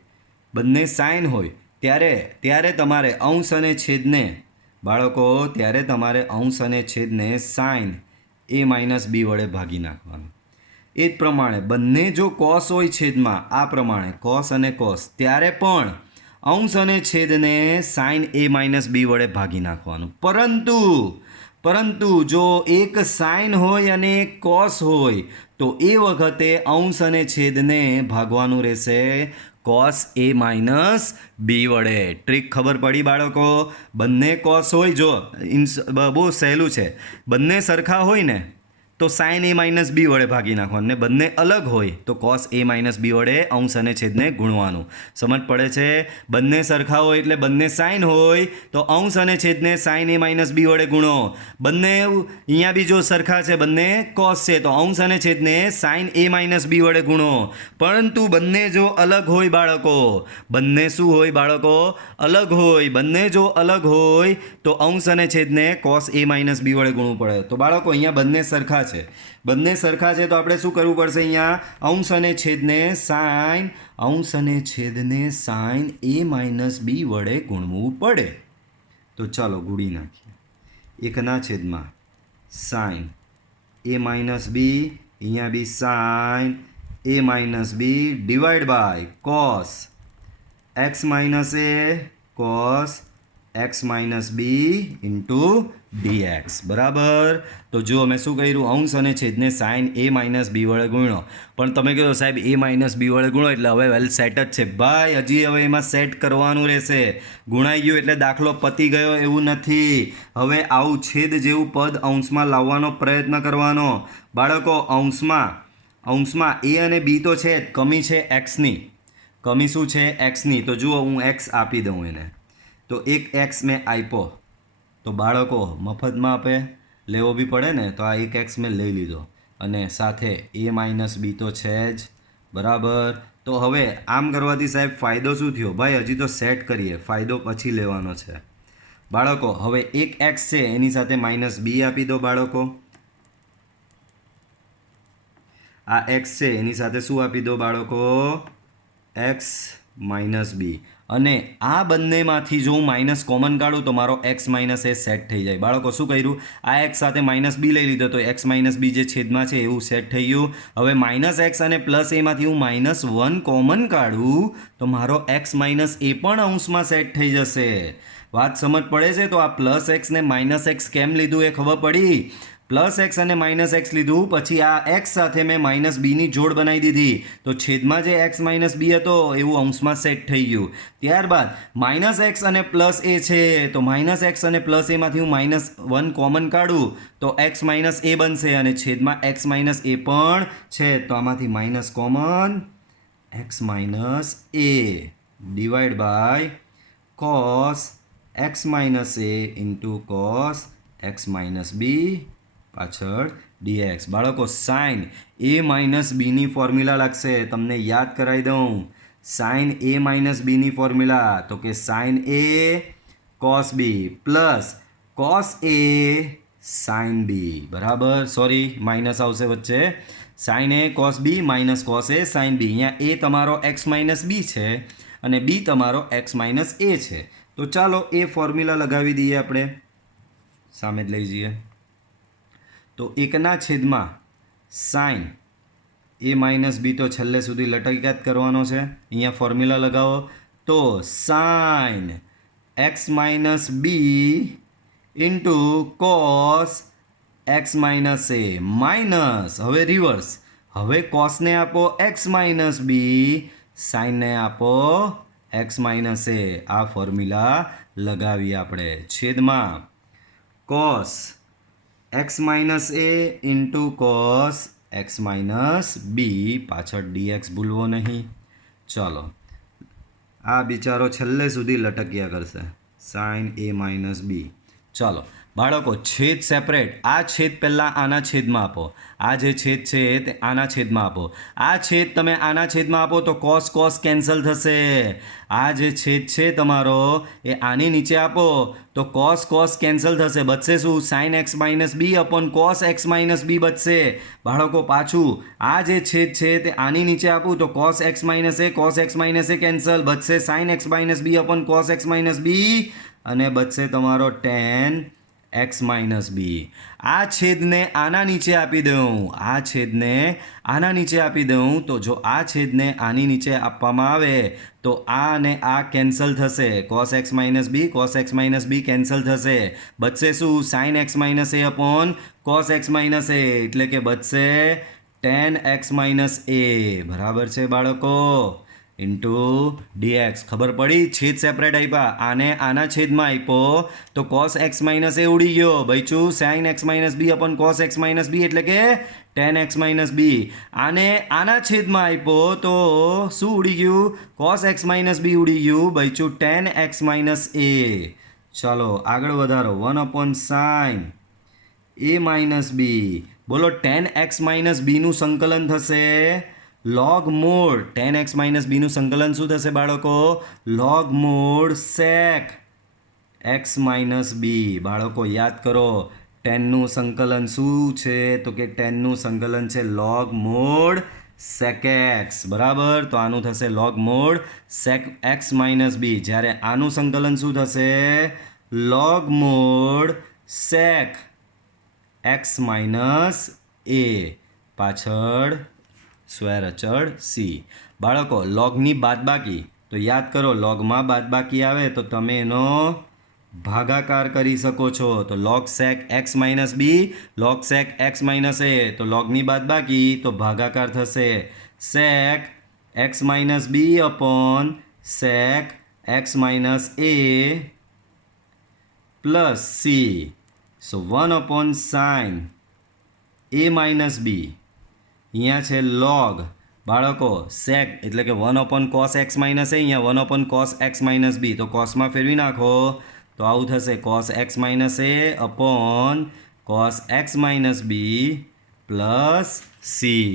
બંને સાઇન હોય, ત્યારે તમારે અંશ અને છેદને બાળકો, ત્યારે તમારે અંશ અને છેદને સાઇન a માઇનસ b વડે ભાગી નાખવાનું. એ જ પ્રમાણે બંને જો cos હોય છેદમાં, આ પ્રમાણે cos અને cos, ત્યારે પણ અંશ અને છેદને સાઇન એ માઇનસ બી વડે ભાગી નાખવાનું. પરંતુ જો એક સાઇન હોય અને એક કોસ હોય તો એ વખતે અંશ અને છેદને ભાગવાનું રહેશે કોસ એ માઇનસ બી વડે. ટ્રીક ખબર પડી બાળકો? બંને કોસ હોય, જો બહુ સહેલું છે, બંને સરખા હોય ને તો સાઇન એ માઇનસ બી વડે ભાગી નાખવાનું, ને બંને અલગ હોય તો કોસ એ માઇનસ બી વડે અંશ અને છેદને ગુણવાનું. સમજ પડે છે? બંને સરખા હોય એટલે બંને સાઇન હોય તો અંશ અને છેદને સાઇન એ માઇનસ બી વડે ગુણો. બંને અહીંયા બી જો સરખા છે, બંને કોસ છે, તો અંશ અને છેદને સાઇન એ માઇનસ બી વડે ગુણો. પરંતુ બંને જો અલગ હોય બાળકો, બંને શું હોય બાળકો? અલગ હોય. બંને જો અલગ હોય તો અંશ અને છેદને કોસ એ માઇનસ બી વડે ગુણવું પડે. તો બાળકો અહીંયા બંને સરખા છે, બંને સરખા છે તો આપણે શું કરવું પડશે? અહીંયા અંશ અને છેદને સાઇન એ માઇનસ બી વડે ગુણવું પડે. તો ચાલો ગુણી નાખીએ. એકના છેદમાં સાઇન એ માઇનસ બી, અહીંયા B sine A minus B divide by cos x minus A cos x minus B into dx. બરાબર? તો જો અમે શું કર્યું? અંશ અને છેદને સાઇન એ માઇનસ બી વડે ગુણ્યો. પણ તમે કહો સાહેબ એ માઇનસ બી વડે ગુણો એટલે હવે વેલ સેટ જ છે. ભાઈ હજી હવે એમાં સેટ કરવાનું રહેશે. ગુણાઈ ગયું એટલે દાખલો પતી ગયો એવું નથી. હવે આવું છેદ જેવું પદ અંશમાં લાવવાનો પ્રયત્ન કરવાનો. બાળકો અંશમાં એ અને બી તો છે જ, કમી છે એક્સની. કમી શું છે? એક્સની. તો જુઓ હું એક્સ આપી દઉં એને, તો એક એક્સ મેં આપ્યો, તો બાળકો મફતમાં આપે, લેવો બી પડે ને, તો આ એક એક્સ મેં લઈ લીધો અને સાથે એ માઇનસ બી તો છે જ. બરાબર? તો હવે આમ કરવાથી સાહેબ ફાયદો શું થયો? ભાઈ હજી તો સેટ કરીએ, ફાયદો પછી લેવાનો છે. બાળકો હવે એક એક્સ છે એની સાથે માઇનસ બી આપી દો બાળકો. આ એક્સ છે એની સાથે શું આપી દો બાળકો? X minus B. અને આ બંનેમાંથી જો હું માઇનસ કોમન કાઢું તો મારો એક્સ માઇનસ એ સેટ થઈ જાય. બાળકો શું કર્યું? આ એક્સ સાથે માઇનસ બી લઈ લીધો તો એક્સ માઇનસ બી જે છેદમાં છે એવું સેટ થઈ ગયું. હવે માઇનસ એક્સ અને પ્લસ એમાંથી હું -1 કોમન કાઢું તો મારો એક્સ માઇનસ એ પણ અંશમાં સેટ થઈ જશે. વાત સમજ પડે છે? તો આ પ્લસ એક્સ ને માઇનસ એક્સ કેમ લીધું એ ખબર પડી? પ્લસ એક્સ અને માઇનસ એક્સ લીધું, પછી આ એક્સ સાથે મેં માઇનસ બીની જોડ બનાવી દીધી, તો છેદમાં જે એક્સ માઇનસ બી હતો એવું અંશમાં સેટ થઈ ગયું. ત્યારબાદ માઇનસ એક્સ અને પ્લસ એ છે, તો માઇનસ એક્સ અને પ્લસ એમાંથી હું -1 કોમન કાઢું તો એક્સ માઇનસ એ બનશે, અને છેદમાં એક્સ માઇનસ એ પણ છે, તો આમાંથી minus common x minus A divide by cos x minus A into cos x minus B પાછળ ડીએક્સ. બાળકો સાઇન એ માઇનસ બીની ફોર્મ્યુલા લાગશે, તમને યાદ કરાવી દઉં. સાઇન એ માઇનસ બીની ફોર્મ્યુલા તો કે sine A cos B plus cos A sine B. બરાબર? સોરી, માઇનસ આવશે વચ્ચે. Sine A cos B minus cos A sine B. અહીંયા એ તમારો એક્સ માઇનસ બી છે અને બી તમારો એક્સ માઇનસ એ છે. તો ચાલો એ ફોર્મ્યુલા લગાવી દઈએ, આપણે સામે જ લઈ જઈએ. તો એકના છેદમાં સાઇન એ માઇનસ બી તો છેલ્લે સુધી લટક્યા જ કરવાનો છે. અહીંયા ફોર્મ્યુલા લગાવો તો sign x minus B into cos x minus એ માઇનસ, હવે રિવર્સ, હવે કોસને આપો એક્સ માઇનસ બી, સાઇનને આપો એક્સ માઇનસ એ. આ ફોર્મ્યુલા લગાવીએ આપણે. છેદમાં cos x minus A into cos x minus B પાછળ ડીએક્સ ભૂલવો નહીં. ચાલો, આ બિચારો છેલ્લે સુધી લટક્યા કરશે. સાઇન એ માઇનસ બી. ચાલો બાળકો, છેદ સેપરેટ. આ છેદ પહેલાં આના છેદમાં આપો. આ જે છેદ છે તે આના છેદમાં આપો. આ છેદ તમે આના છેદમાં આપો તો કોસ કોસ કેન્સલ થશે. આ જે છેદ છે તમારો એ આની નીચે આપો તો કોસ કોસ કેન્સલ થશે. બચશે શું? Sine x minus B upon cos x minus B બચશે. બાળકો પાછું આ જે છેદ છે તે આની નીચે આપું તો cos x minus A cos x minus A cancel. બચશે sine x minus B upon cos x minus B અને બચશે તમારો ટેન एक्स माइनस बी आ छेद ने आना नीचे आपी दऊं आ छेद ने आना नीचे आपी दऊं तो जो आ छेद ने आनी नीचे आपवामां आवे तो आ ने आ केन्सल थशे cos x minus b cancel थशे बचशे शुं sin x minus a upon cos x minus a एटले के बचशे tan x माइनस ए बराबर छे बाळको इंटू dx खबर पड़ी छेद सेपरेट आप्या आने आना छेद में आप्यो तो cos x माइनस ए उड़ी गयो बच्चू sin x माइनस बी अपन cos x माइनस बी एटले के tan x माइनस बी आने आना छेद में आप्यो तो शू उड़ी गयु cos x माइनस बी उड़ी गयु बच्चू tan x माइनस ए चलो आगळ वधारो 1/sin ए माइनस बी बोलो tan x माइनस बी नु संकलन थशे log mod tan x minus B नु संकलन शू थशे बाळको log mod sec x minus B बाळको याद करो tan नु संकलन शू छे तो के tan नु संकलन छे log मोड sec x बराबर तो आनु थशे log mod sec x minus B ज्यारे आनु संकलन शू थशे log mod sec x minus A पाछळ स्क्वेर अचळ सी बाळको लॉगनी बादबाकी तो याद करो लॉगमां बादबाकी आवे तो तमे एनो भागाकार करी सको छो तो log sec x minus B log sec x minus A तो लॉगनी बादबाकी तो भागाकार थशे sec x minus B upon sec x minus A plus C so 1/sin A minus B અહીંયા છે log બાળકો sec એટલે કે 1/cos x માઇનસ એ અહીંયા 1/cos x માઇનસ બી તો કોસમાં ફેરવી નાખો તો આવું થશે cos x માઇનસ એ અપોન cos x માઇનસ બી પ્લસ સી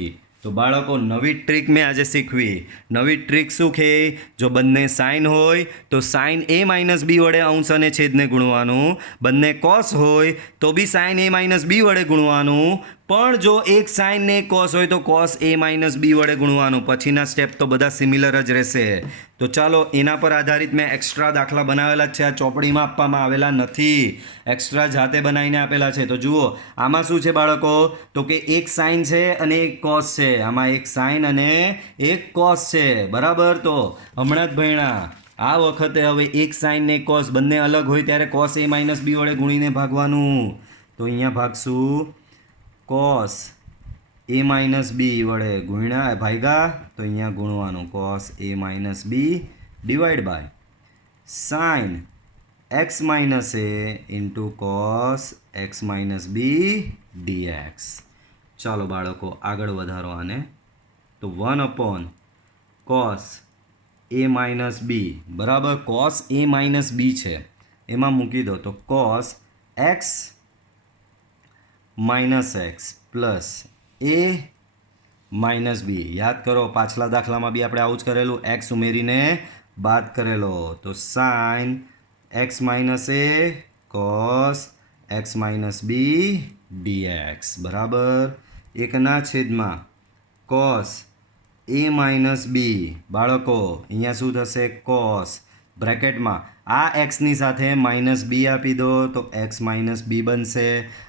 તો બાળકો નવી ટ્રીક મેં આજે શીખવી નવી ટ્રીક શું છે જો બંને સાઇન હોય તો સાઇન એ માઇનસ બી વડે અંશ અને છેદને ગુણવાનું બંને કોસ હોય તો બી સાઇન એ માઇનસ બી વડે ગુણવાનું પણ જો એક સાઇન ને કોસ હોય તો કોસ એ માઇનસ બી વડે ગુણવાનું પછીના સ્ટેપ તો બધા સિમિલર જ રહેશે તો ચાલો એના પર આધારિત મેં એક્સ્ટ્રા દાખલા બનાવેલા છે આ ચોપડીમાં આપવામાં આવેલા નથી એક્સ્ટ્રા જાતે બનાવીને આપેલા છે તો જુઓ આમાં શું છે બાળકો તો કે એક સાઇન છે અને એક કોસ છે આમાં એક સાઇન અને એક કોસ છે બરાબર તો હમણાં જ ભણ્યા આ વખતે હવે એક સાઇન ને કોસ બંને અલગ હોય ત્યારે કોસ એ માઇનસ બી વડે ગુણીને ભાગવાનું તો અહીંયા ભાગશું cos ए माइनस बी वड़े गुण्या भाग्या तो अहींया गुणवानुं cos A minus B divide by sin x minus A into cos x minus B dx चलो बाळको आगळ वधारो आने तो 1/cos ए माइनस बी बराबर cos ए माइनस बी है एमां मूकी दो तो cos x minus x plus A minus B याद करो पाछला दाखला में भी आपणे आवुं ज करेलुं एक्स उमेरीने बाद करेलो तो sine x minus A cos x minus B dx बराबर एकना छेदमां कॉस ए माइनस बी बाळको अहींया शुं थशे कॉस ब्रेकेट में आ एक्स नी साथे माइनस बी आपी दो तो एक्स माइनस बी बनशे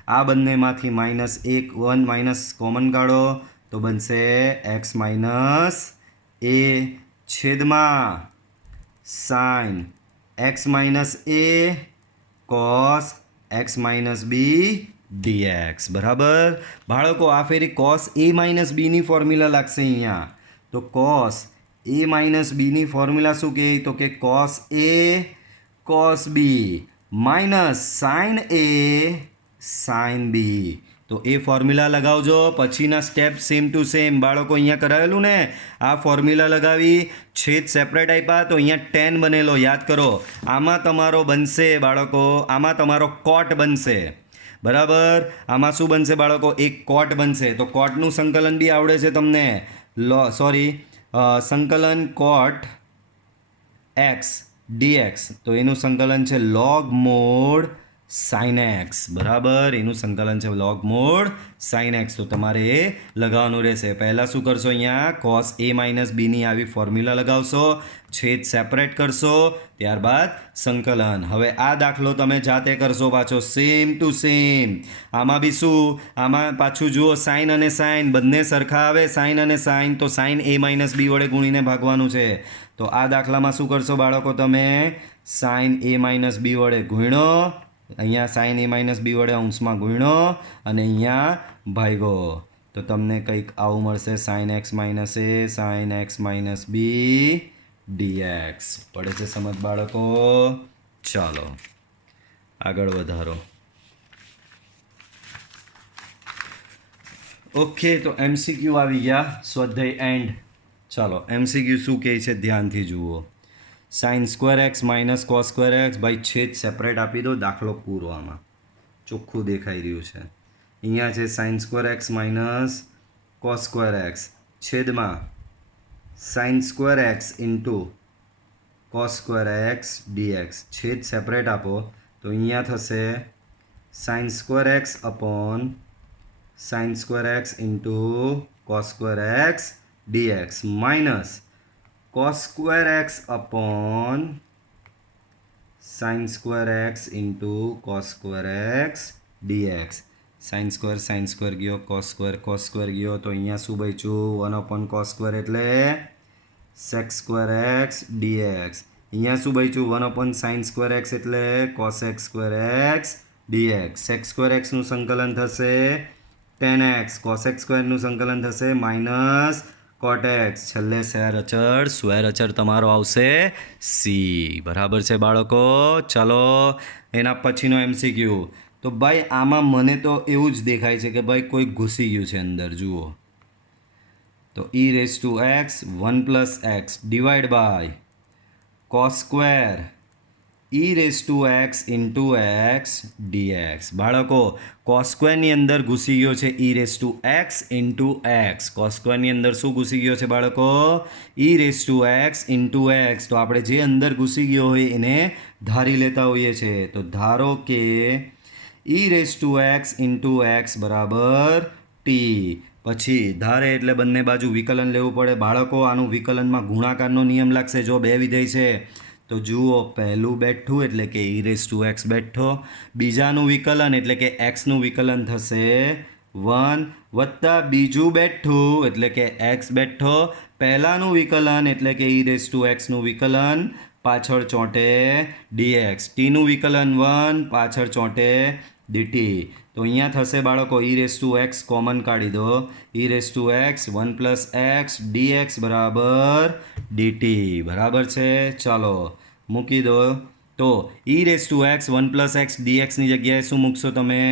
आ बंने मांथी माइनस 1 माइनस कॉमन काढो तो बनशे एक्स माइनस ए छेदमा sine x minus A cos x minus B dx बराबर बाळको आ फेरी कॉस ए माइनस बी नी फॉर्म्युला लागशे अहींया तो कॉस ए माइनस बी नी फॉर्म्युला शू कहे तो के cos A cos B minus sine A sine B तो ए फॉर्म्युला लगावजो पछीना स्टेप सेम टू सेम बाळको अहींया करावेलुं ने आ फॉर्म्युला लगावी छेद सेपरेट आप्या तो अहींया tan बनेलो याद करो आमां तमारो बनशे बाळको आमां तमारो cot बनशे बराबर आमां शुं बनशे बाळको एक cot बनशे तो cotनुं संकलन बी आवडे छे तमने संकलन cot x dx तो एनु संकलन है log मोड સાઇન એક્સ બરાબર એનું સંકલન છે લોગ મોડ સાઇન એક્સ. તો તમારે એ લગાવવાનું રહેશે. પહેલાં શું કરશો અહીંયા કોસ એ માઇનસ બીની આવી ફોર્મ્યુલા લગાવશો, છેદ સેપરેટ કરશો, ત્યારબાદ સંકલન. હવે આ દાખલો તમે જાતે કરશો પાછો સેમ ટુ સેમ. આમાં બી શું, આમાં પાછું જુઓ સાઇન અને સાઇન બંને સરખા આવે, સાઇન અને સાઇન તો સાઇન એ માઇનસ બી વડે ગુણીને ભાગવાનું છે. તો આ દાખલામાં શું કરશો બાળકો, તમે સાઇન એ માઇનસ બી વડે ગુણ્યો, અહીંયા સાઇન એ માઇનસ બી વડે અંશમાં ગુણ્યો અને અહીંયા ભાગ્યો. તો તમને કંઈક આવું મળશે સાઇન એક્સ માઇનસ એ સાઇન એક્સ માઇનસ બી ડીએક્સ. પડે છે સમજ બાળકો? ચાલો આગળ વધારો. ઓકે, તો એમસીક્યુ આવી ગયા, સ્વાધ્યાય એન્ડ. ચાલો એમસીક્યુ શું કહે છે ધ્યાનથી જુઓ. Sign square x minus cos square x, ભાઈ છેદ સેપરેટ આપી દો, દાખલો પૂરો. આમાં ચોખ્ખું દેખાઈ રહ્યું છે. અહીંયા છે sine square x minus cos square x, છેદમાં sine square x into cos square x dx. છેદ સેપરેટ આપો તો અહીંયા થશે sine square x upon sine square x into cos square x dx minus cos square x upon sin square x into cos square x dx. sin square ગયો, cos square ગયો, તો અહીંયા શું બચ્યું 1 upon cos square એટલે sec square x dx. અહીંયા શું બચ્યું 1 upon sin square x એટલે cos x square x dx. sec square x નું સંકલન થશે tan x, cos x square નું સંકલન થશે માઇનસ cot x. છેલ્લે સ્વેર અચળ તમારો આવશે સી. બરાબર છે બાળકો? ચાલો એના પછીનો એમસીક્યુ. તો ભાઈ આમાં મને તો એવું જ દેખાય છે કે ભાઈ કોઈ ઘૂસી ગયું છે અંદર. જુઓ તો e raise to x 1 plus x divide by cos square e raise to x into x dx. બાળકો કોસ સ્ક્વેરની અંદર ઘૂસી ગયો છે e raise to x into x. Cos સ્ક્વેરની અંદર શું ઘૂસી ગયો છે બાળકો? E raise to x into x. તો આપણે જે અંદર ઘૂસી ગયો હોય એને ધારી લેતા હોઈએ છીએ. તો ધારો કે ઈ raise to x into x બરાબર ટી. પછી ધારે એટલે બંને બાજુ વિકલન લેવું પડે. બાળકો આનું વિકલનમાં ગુણાકારનો નિયમ લાગશે. જો બે વિધેય છે તો જુઓ પહેલું બેઠું એટલે કે ઈ રેસ ટુ એક્સ બેઠો, બીજાનું વિકલન એટલે કે એક્સનું વિકલન થશે 1 વત્તા બીજું બેઠું એટલે કે એક્સ બેઠો, પહેલાંનું વિકલન એટલે કે ઈ રેસ ટુ એક્સનું વિકલન પાછળ ચોંટે ડીએક્સ, ટીનું વિકલન 1 પાછળ ચોંટે ડીટી. તો અહીંયા થશે બાળકો e raise to x common કાઢી દો, e raise to x 1 plus x dx બરાબર ડીટી. બરાબર છે? ચાલો મૂકી દો. તો e raise to x 1 plus x ડીએક્સની જગ્યાએ શું મૂકશો તમે?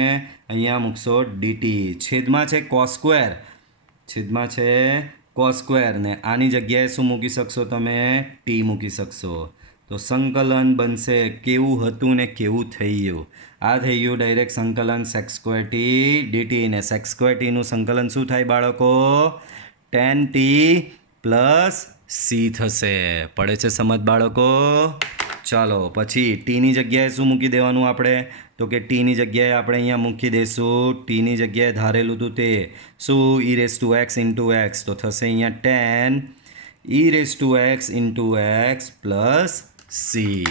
અહીંયા મૂકશો ડીટી. છેદમાં છે કોસ સ્ક્વેર, છેદમાં છે કોસ સ્ક્વેર, ને આની જગ્યાએ શું મૂકી શકશો તમે? ટી મૂકી શકશો. તો સંકલન બનશે કેવું હતું ને કેવું થઈ ગયું? આ થઈ ગયું ડાયરેક્ટ સંકલન સેક સ્ક્વેર ટી ડીટી. ને સેક સ્ક્વેર ટીનું સંકલન શું થાય બાળકો? ટેન ટી પ્લસ સી થશે. પડે છે સમજ બાળકો? ચાલો પછી ટીની જગ્યાએ શું મૂકી દેવાનું આપણે? તો કે ટીની જગ્યાએ આપણે અહીંયા મૂકી દઈશું, ટીની જગ્યાએ ધારેલું હતું તે શું? ઈ raise to x into x. તો થશે અહીંયા ten E raise to x into x plus C.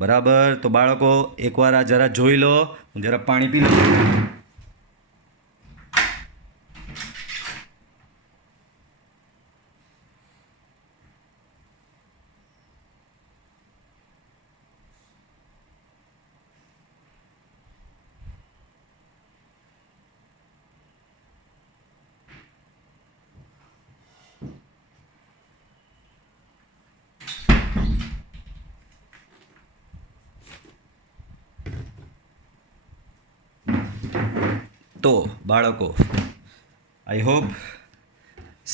બરાબર? તો બાળકો એકવાર આ જરા જોઈ લો, હું જરા પાણી પી લઉં. તો બાળકો આઈ હોપ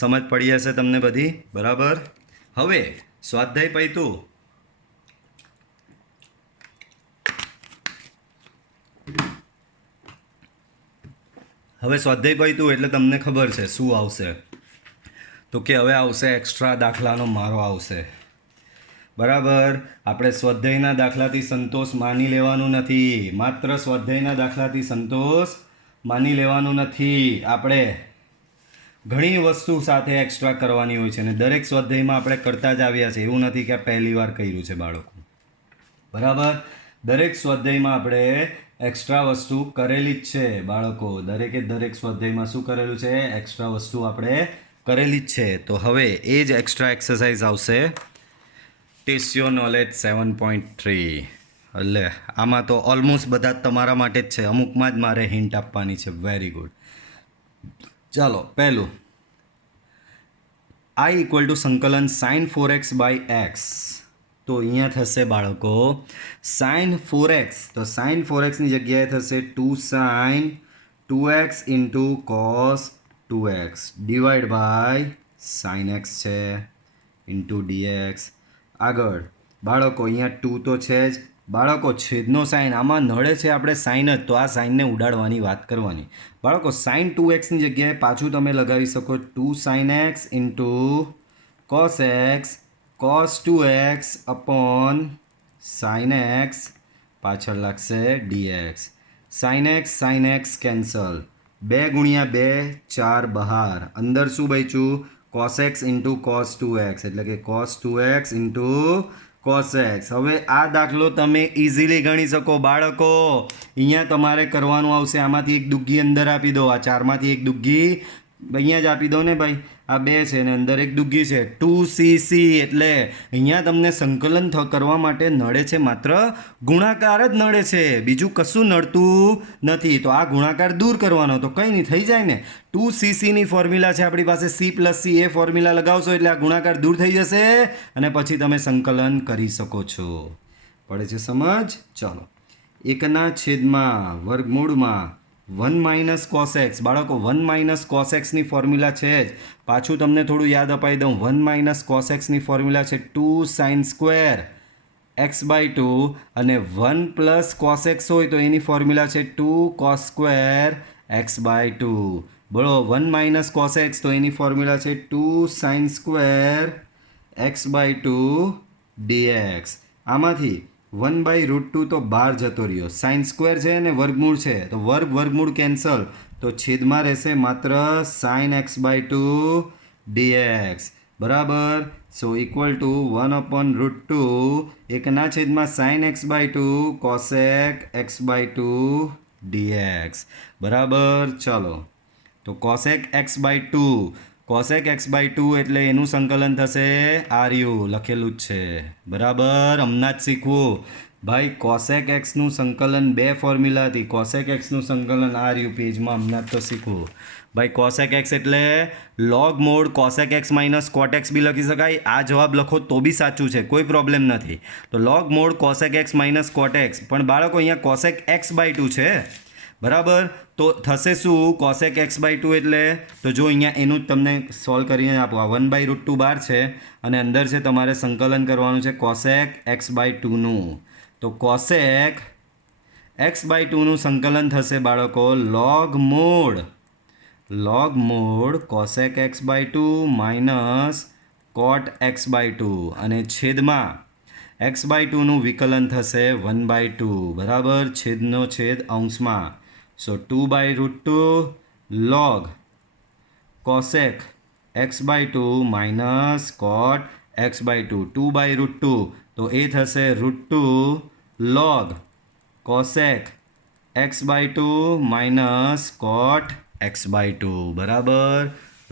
સમજ પડી હશે તમને બધી. બરાબર? હવે સ્વાધ્યાય પૈતું એટલે તમને ખબર છે શું આવશે. તો કે હવે આવશે એક્સ્ટ્રા દાખલાનો મારો આવશે. બરાબર. આપણે સ્વાધ્યાયના દાખલાથી સંતોષ માની લેવાનું નથી. માત્ર સ્વાધ્યાયના દાખલાથી સંતોષ માની લેવાનું નથી. આપણે ઘણી વસ્તુ સાથે એક્સ્ટ્રા કરવાની હોય છે અને દરેક સ્વાધ્યાયમાં આપણે કરતા જ આવ્યા છે. એવું નથી કે પહેલી વાર કર્યું છે બાળકો. બરાબર. દરેક સ્વાધ્યાયમાં આપણે એક્સ્ટ્રા વસ્તુ કરેલી જ છે બાળકો. દરેક સ્વાધ્યાયમાં શું કરેલું છે? એક્સ્ટ્રા વસ્તુ આપણે કરેલી જ છે. તો હવે એ જ એક્સ્ટ્રા એક્સરસાઇઝ આવશે ટેસ્ટ યોર નોલેજ 7.3. એટલે આમાં તો ઓલમોસ્ટ બધા જ તમારા માટે જ છે. અમુકમાં જ મારે હિન્ટ આપવાની છે. Very good. ચાલો, પહેલું i = સંકલન sin 4x બાય એક્સ. તો અહીંયા થશે બાળકો sin 4x. તો sin 4xની જગ્યાએ થશે 2 sin 2x into cos 2x divide by sin x છે ઇન્ટુ dx. આગળ બાળકો અહીંયા 2 તો છે જ. બાળકો છેદનો સાઇન આમાં નડે છે આપણે સાઇન જ, તો આ સાઇનને ઉડાડવાની વાત કરવાની. બાળકો sin 2xની જગ્યાએ પાછું તમે લગાવી શકો 2 sin x into cos x cos 2x upon sin x પાછળ લાગશે dx. sin x cancel. 2 ગુણ્યા 2 4 બહાર. અંદર શું બચ્યું? cos x into cos 2x એટલે કે cos 2x into cos x. હવે આ દાખલો તમે ઇઝીલી ગણી શકો બાળકો. અહીંયા તમારે કરવાનું આવશે આમાંથી એક દુગ્ગી અંદર આપી દો. આ 4માંથી એક દુગ્ગી અહીંયા જ આપી દો ને ભાઈ. આ 2 છે ને અંદર એક દુગ્ગી છે 2cc. એટલે અહીંયા તમને સંકલન કરવા માટે નડે છે માત્ર ગુણાકાર જ નડે છે, બીજું કશું નડતું નથી. તો આ ગુણાકાર દૂર કરવાનો તો કંઈ નહીં થઈ જાય ને. 2cc ફોર્મ્યુલા છે આપણી પાસે, c + c એ ફોર્મ્યુલા લગાવશો એટલે આ ગુણાકાર દૂર થઈ જશે અને પછી તમે સંકલન કરી શકો છો. પડે છે સમજ? ચાલો, 1// વર્ગમૂળમાં 1 - cos x. બાળકો 1 - cos x ની ફોર્મ્યુલા છે જ. પાછું તમને થોડું યાદ અપાઈ દઉં. 1 - cos x ની ફોર્મ્યુલા છે 2 sin square x/2 અને 1 + cos x હોય તો એની ફોર્મ્યુલા છે 2 cos square x/2. બોલો 1 - cos x તો એની ફોર્મ્યુલા છે 2 sin square x/2 dx. આમાંથી 1/√2 તો બહાર જતો રહ્યો. સાઇન સ્ક્વેર છે ને વર્ગમૂળ છે તો વર્ગમૂળ કેન્સલ, તો છેદમાં રહેશે માત્ર sin x/2 dx. બરાબર. સો equal to 1/√2 1// sin x/2 cosec x/2 dx. બરાબર. ચાલો, તો cosec x/2 એટલે એનું સંકલન થશે આર્યું લખેલું જ છે. બરાબર. હમણાં જ શીખવું ભાઈ. cosec x નું સંકલન 2 ફોર્મ્યુલા હતી. cosec x નું સંકલન આર્યું પેજમાં હમણાં જ તો શીખવું ભાઈ. cosec x એટલે log mod cosec x - cot x બી લખી શકાય. આ જવાબ લખો તો બી સાચું છે, કોઈ પ્રોબ્લેમ નથી. તો log mod cosec x - cot x. પણ બાળકો અહીંયા cosec x/2 છે. બરાબર. તો થશે શું? cosec x/2 એટલે તો જો અહીંયા એનું જ તમને સોલ્વ કરીને આપો. આ 1/√2 બહાર છે અને અંદર છે તમારે સંકલન કરવાનું છે cosec x/2 નું. તો cosec x/2 નું સંકલન થશે બાળકો log mod cosec x/2 minus cot x/2 અને છેદમાં x/2 નું વિકલન થશે 1/2. બરાબર. છેદનો છેદ અંશમાં. સો 2/√2 log cosec x/2 minus cot x/2. 2/√2 તો એ થશે √2 log cosec x/2 minus cot x/2. બરાબર.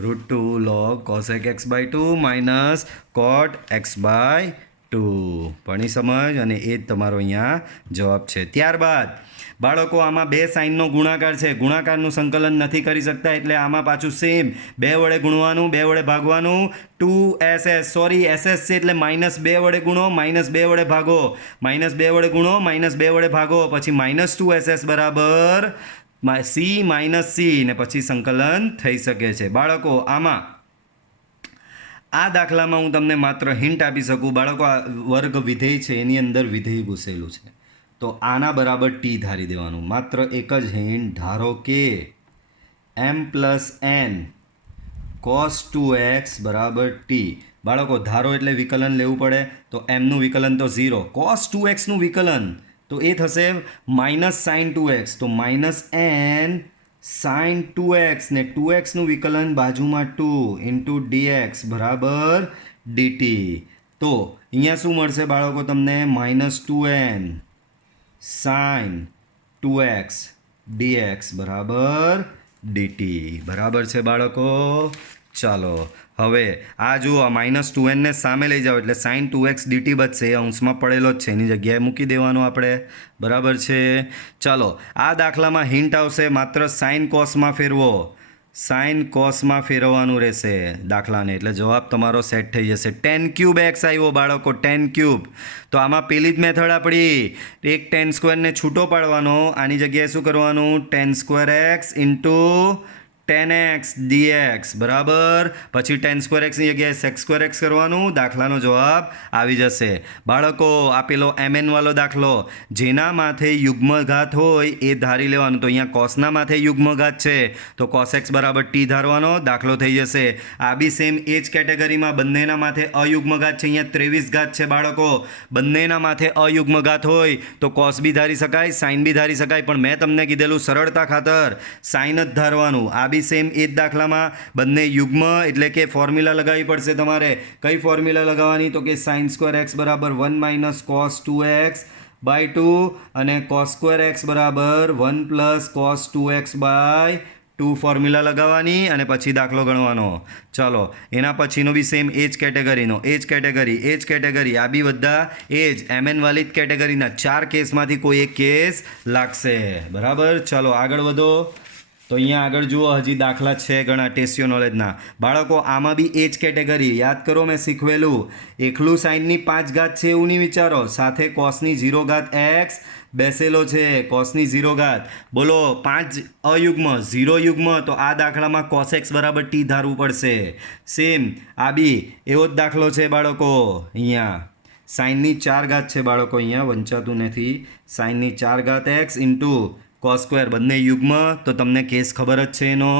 √2 log cosec x/2 minus cot x/2. ભણી સમજ? અને એ જ તમારો અહીંયા જવાબ છે. ત્યારબાદ બાળકો આમાં 2 સાઇનનો ગુણાકાર છે. ગુણાકારનું સંકલન નથી કરી શકતા એટલે આમાં પાછું સેમ 2 વડે ગુણવાનું, 2 વડે ભાગવાનું. 2ss સોરી ss છે એટલે -2 વડે ગુણો, -2 વડે ભાગો, -2 વડે ગુણો, -2 વડે ભાગો, પછી -2ss બરાબર c - c ને પછી સંકલન થઈ શકે છે. બાળકો આમાં આ દાખલામાં હું તમને માત્ર હિન્ટ આપી શકું. બાળકો આ વર્ગ વિધેય છે એની અંદર વિધેય ઘૂસેલું છે તો આના બરાબર t ધારી દેવાનું. માત્ર એક જ હિન્ટ. ધારો કે m + n cos 2x બરાબર t. બાળકો ધારો એટલે વિકલન લેવું પડે, તો એમનું વિકલન તો 0. cos 2xનું વિકલન તો એ થશે માઇનસ સાઇન 2x, તો માઇનસ એન સાઇન 2x ને 2xનું વિકલન બાજુમાં 2 ઇન્ટુ dx બરાબર dt. તો અહીંયા શું મળશે બાળકો તમને? Minus 2n sine 2x dx બરાબર dt. બરાબર છે બાળકો? ચાલો હવે આ જુઓ, -2n ને સામે લઈ જાઓ એટલે સાઇન 2x dt બચશે. એ અંશમાં પડેલો જ છે, એની જગ્યાએ મૂકી દેવાનો આપણે. બરાબર છે? ચાલો આ દાખલામાં હિન્ટ આવશે, માત્ર સાઇન કોસમાં ફેરવો. સાઇન કોસમાં ફેરવવાનું રહેશે દાખલાને, એટલે જવાબ તમારો સેટ થઈ જશે. 10³ x આવ્યો બાળકો, 10³. તો આમાં પેલી જ મેથડ આપણી, એક 10² ને છૂટો પાડવાનો, આની જગ્યાએ શું કરવાનું? 10² x ઇન્ટુ 10x dx બરાબર. પછી 10² x ની જગ્યાએ sec² x કરવાનું, દાખલાનો જવાબ આવી જશે. બાળકો આ પેલો mn વાળો દાખલો, જેના માથે યુગ્મઘાત હોય એ ધારી લેવાનું. તો અહીંયા કોસના માથે યુગ્મઘાત છે, તો cos x બરાબર t ધારવાનો, દાખલો થઈ જશે. આ બી સેમ એ જ કેટેગરીમાં બંનેના માથે અયુગ્મઘાત છે. અહીંયા 23 ઘાત છે બાળકો. બંનેના માથે અયુગ્મઘાત હોય તો cos બી ધારી શકાય, સાઇન બી ધારી શકાય, પણ મેં તમને કીધેલું સરળતા ખાતર સાઇન જ ધારવાનું. આ બી સેમ એ જ દાખલામાં બંને યુગ્મ એટલે કે ફોર્મ્યુલા લગાવવી પડશે તમારે. કઈ ફોર્મ્યુલા લગાવવાની? તો કે sin² x બરાબર 1 - cos 2x બાય 2 અને cos² x બરાબર 1 + cos 2x બાય 2 ફોર્મ્યુલા લગાવવાની અને પછી દાખલો ગણવાનો. ચાલો એના પછીનો બી સેમ એ જ કેટેગરીનો, એ જ કેટેગરી, આ બી બધા એ જ mn વાળી જ કેટેગરીના 4 કેસમાંથી કોઈ એક કેસ લાગશે. બરાબર? ચાલો આગળ વધો. તો અહીંયા આગળ જુઓ, હજી દાખલા છે ઘણા ટેસ્ટિયો નોલેજના. બાળકો આમાં બી એ જ કેટેગરી, યાદ કરો મેં શીખવેલું. એકલું સાઇનની 5 ઘાત છે એવું નહીં વિચારો, સાથે કોસની 0 ઘાત x બેસેલો છે. કોસની 0 ઘાત, બોલો 5 અયુગ્મ 0 યુગ્મ, તો આ દાખલામાં cos x બરાબર t ધારવું પડશે. સેમ આ બી એવો જ દાખલો છે બાળકો. અહીંયા સાઇનની 4 ઘાત છે બાળકો, અહીંયા વંચાતું નથી. સાઇનની 4 ઘાત x ઇન્ટુ cos² બંને યુગ્મ, તો તમને કેસ ખબર જ છે એનો.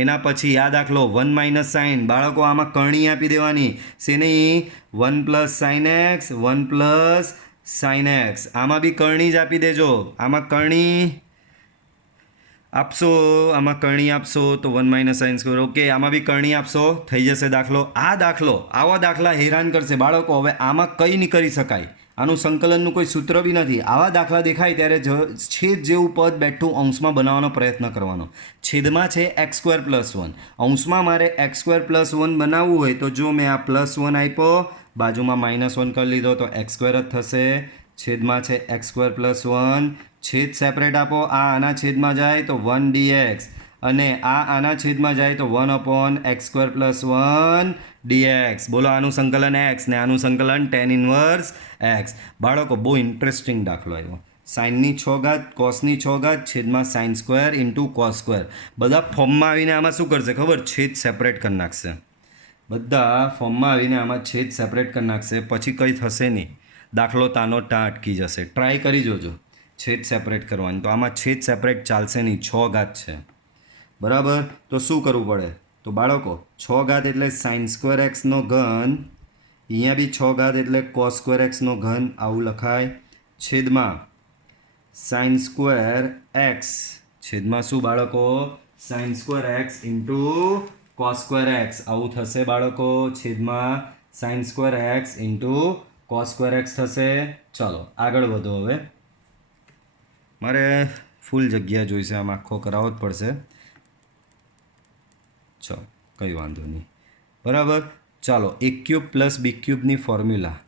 એના પછી આ દાખલો 1 - સાઇન, બાળકો આમાં કરણી આપી દેવાની. શેની? 1 + sin x 1 + sin x. આમાં બી કરણી જ આપી દેજો. આમાં કરણી આપશો, તો 1 - sin². ઓકે, આમાં બી કરણી આપશો, થઈ જશે દાખલો. આ દાખલો, આવા દાખલા હેરાન કરશે બાળકો. હવે આમાં કંઈ નહીં કરી શકાય, આનું સંકલનનું કોઈ સૂત્ર બી નથી. આવા દાખલા દેખાય ત્યારે છેદ જેવું પદ બેઠું અંશમાં બનાવવાનો પ્રયત્ન કરવાનો. છેદમાં છે x² + 1, અંશમાં મારે x² + 1 બનાવવું હોય તો જો મેં આ +1 આપ્યો, બાજુમાં -1 કરી લીધો તો x² જ થશે. છેદમાં છે x² + 1, છેદ સેપરેટ આપો, આ આના છેદમાં જાય તો 1 dx અને આ આના છેદમાં જાય તો 1/x² + 1 dx. બોલો આનું સંકલન x ને આનું સંકલન tan ઇન્વર્સ x. બાળકો બહુ ઇન્ટરેસ્ટિંગ દાખલો આવ્યો. સાઇનની 6 ઘાત કોસની 6 ઘાત છેદમાં sin² ઇન્ટુ cos². બધા ફોર્મમાં આવીને આમાં શું કરશે ખબર? છેદ સેપરેટ કરી નાખશે. બધા ફોર્મમાં આવીને આમાં છેદ સેપરેટ કરી નાખશે, પછી કંઈ થશે નહીં. દાખલો તાનો તાં અટકી જશે. ટ્રાય કરી જોજો છેદ સેપરેટ કરવાની. તો આમાં છેદ સેપરેટ ચાલશે નહીં, 6 ઘાત છે. બરાબર? તો શું કરવું પડે? તો બાળકો 6 ઘાત એટલે sin² x નો ઘન, અહીંયા બી 6 ઘાત એટલે cos² x નો ઘન, આવું લખાય. છેદમાં sin² x, છેદમાં શું બાળકો? sin² x into cos² x, આવું થશે બાળકો. છેદમાં sin² x into cos² x થશે. ચાલો આગળ વધો. હવે મારે ફૂલ જગ્યા જોઈશે, આમ આખો કરાવવો જ પડશે. ચાલો કંઈ વાંધો નહીં. બરાબર? ચાલો a³ + b³ ની ફોર્મ્યુલા.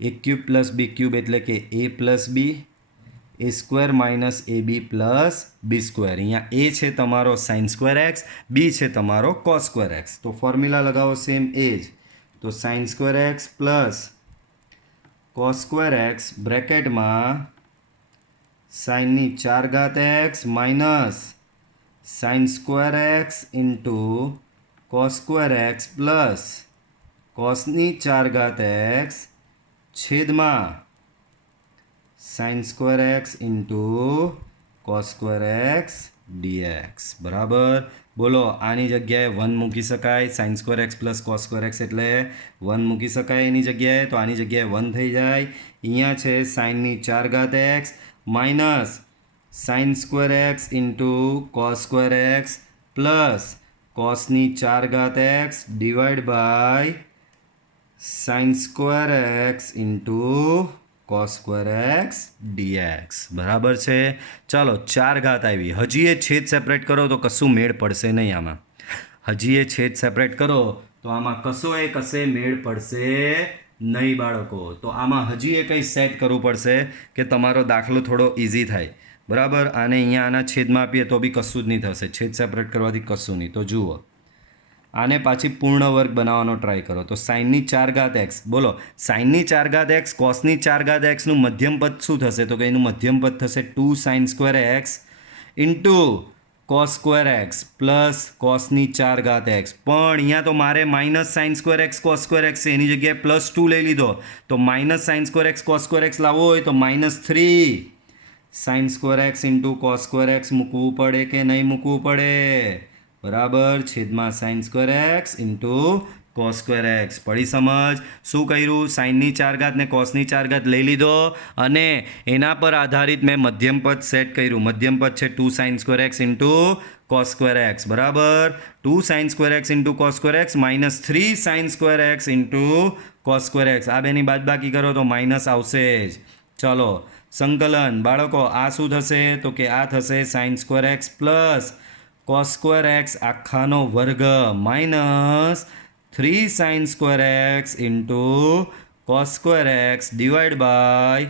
a³ + b³ એટલે કે a + b, a² - ab + b². અહીંયા a છે તમારો sin² x, b છે તમારો cos² x. તો ફોર્મ્યુલા લગાવો સેમ એ જ. તો sin² x + cos² x બ્રેકેટમાં સાઇનની 4 ઘાત x minus sin² x into cos² x plus કોસની 4 ઘાત x છેદમાં sin² x into cos² x dx બરાબર. બોલો આની જગ્યાએ 1 મૂકી શકાય, sign square x plus cos square x એટલે 1 મૂકી શકાય એની જગ્યાએ, તો આની જગ્યાએ 1 થઈ જાય. અહીંયા છે સાઇનની 4 ઘાત x minus sine square x into cos square x plus કોસની 4 ઘાત x divide by sine square x into cos square x dx બરાબર છે. ચાલો 4 ઘાત આવી. હજી એ છેદ સેપરેટ કરો તો કશું મેળ પડશે નહીં આમાં. હજી એ છેદ સેપરેટ કરો તો આમાં કશે મેળ પડશે નહીં બાળકો. તો આમાં હજી એ કંઈ સેટ કરવું પડશે કે તમારો દાખલો થોડો ઇઝી થાય બરાબર. આને અહીંયા આના છેદમાં આપીએ તો બી કશું જ નહીં થશે. છેદ સેપરેટ કરવાથી કશું નહીં. તો જુઓ આને પાછી પૂર્ણ વર્ગ બનાવવાનો ટ્રાય કરો. તો સાઇનની 4 ઘાત એક્સ, બોલો સાઇનની 4 ઘાત એક્સ કોસની 4 ઘાત એક્સનું મધ્યમ પદ શું થશે? તો કે એનું મધ્યમ પદ થશે 2 sine square x into cos square x plus કોસની 4 ઘાત એક્સ. પણ અહીંયા તો મારે minus sine square x cos square x છે, એની જગ્યાએ +2 લઈ લીધો. તો minus sine square x cos square x લાવવો હોય તો -3 sine square x into cos square x મૂકવું પડે કે નહીં મૂકવું પડે? બરાબર. છેદમાં sine square x into cos square x. પડી સમજ? શું કર્યું? સાઇનની 4 ઘાત ને કોસની 4 ઘાત લઈ લીધો અને એના પર આધારિત મેં મધ્યમ પદ સેટ કર્યું. મધ્યમ પદ છે 2 sine square x into cos square x બરાબર. 2 sine square x into cos square x -3 sine square x into cos square x. આ બેની બાદબાકી કરો તો માઇનસ આવશે જ. ચલો સંકલન બાળકો આ શું થશે? તો કે આ થશે sine square x plus cos square x આખાનો વર્ગ -3 sine square x into cos square x divide by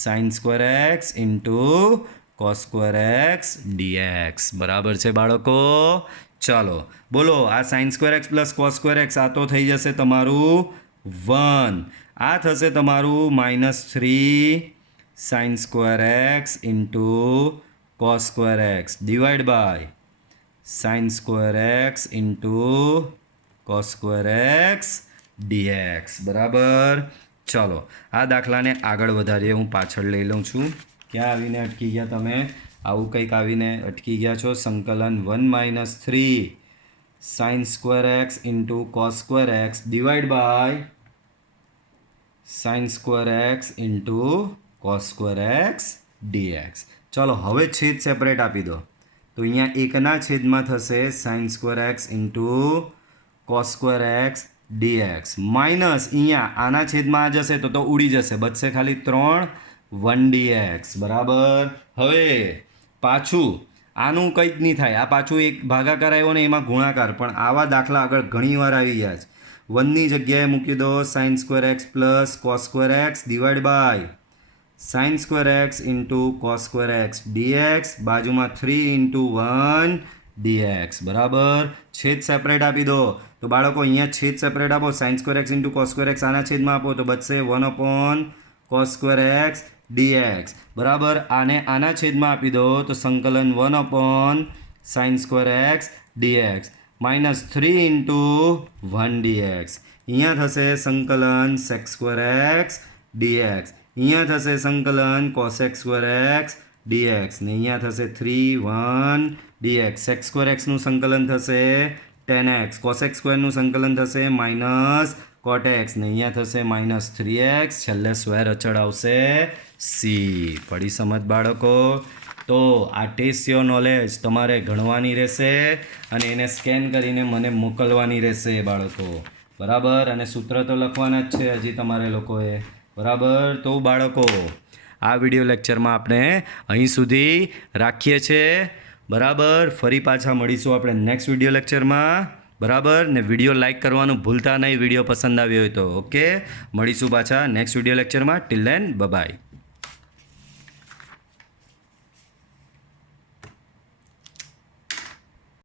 sine square x into cos square x dx બરાબર છે બાળકો. ચાલો બોલો આ sine square x plus cos square x આ તો થઈ જશે તમારું 1. આ થશે તમારું -3 sine square x into cos square x divide by sine square x into cos square x dx બરાબર. ચલો આ દાખલાને આગળ વધારીએ. હું પાછળ લઈ લઉં છું. ક્યાં આવીને અટકી ગયા તમે? આવું કંઈક આવીને અટકી ગયા છો. સંકલન 1 - 3 sine square x into cos square x divide by sine square x into cos square x dx. ચલો હવે છેદ સેપરેટ આપી દો. તો અહીંયા એકના છેદમાં થશે sine square x into cos square x dx minus અહીંયા આના છેદમાં આ જશે તો ઉડી જશે. બચશે ખાલી 3 1 dx બરાબર. હવે પાછું આનું કંઈ જ નહીં થાય. આ પાછું એક ભાગાકાર આવ્યો ને એમાં ગુણાકાર. પણ આવા દાખલા આગળ ઘણી વાર આવી ગયા છે. 1ની જગ્યાએ મૂકી દો sine square x plus cos square x divide by sine square x into cos square x dx બાજુમાં 3 × 1 dx બરાબર. છેદ સેપરેટ આપી દો. તો બાળકો અહીંયા છેદ સેપરેટ આપો. Sign square x into cos square x આના છેદમાં આપો તો બચશે 1/કોસ સ્ક્વેર એક્સ dx બરાબર. આને આના છેદમાં આપી દો તો સંકલન 1/સાઇન સ્ક્વેર એક્સ dx -3 × 1 dx. અહીંયા થશે સંકલન સેક સ્ક્વેર એક્સ dx. અહીંયા થશે સંકલન cos x square x dx ને અહીંયા થશે 3 1 dx. સેક સ્ક્વેર એક્સનું સંકલન થશે tan x. કોસ એક્સ સ્ક્વેરનું સંકલન થશે -cot x ને અહીંયા થશે -3x. છેલ્લે સ્ક્વેર અચળ આવશે c. પડી સમજ બાળકો? તો આ ટેસ્ટ યોર નોલેજ તમારે ગણવાની રહેશે અને એને સ્કેન કરીને મને મોકલવાની રહેશે બાળકો બરાબર. અને સૂત્ર તો લખવાના જ છે હજી તમારે લોકોએ બરાબર. તો બાળકો આ વિડીયો લેક્ચરમાં આપણે અહીં સુધી રાખીએ છીએ બરાબર. ફરી પાછા મળીશું આપણે નેક્સ્ટ વિડીયો લેક્ચરમાં બરાબર. ને વિડીયો લાઇક કરવાનું ભૂલતા નહીં વિડીયો પસંદ આવ્યો હોય તો. ઓકે મળીશું પાછા નેક્સ્ટ વિડીયો લેક્ચરમાં. Till then by.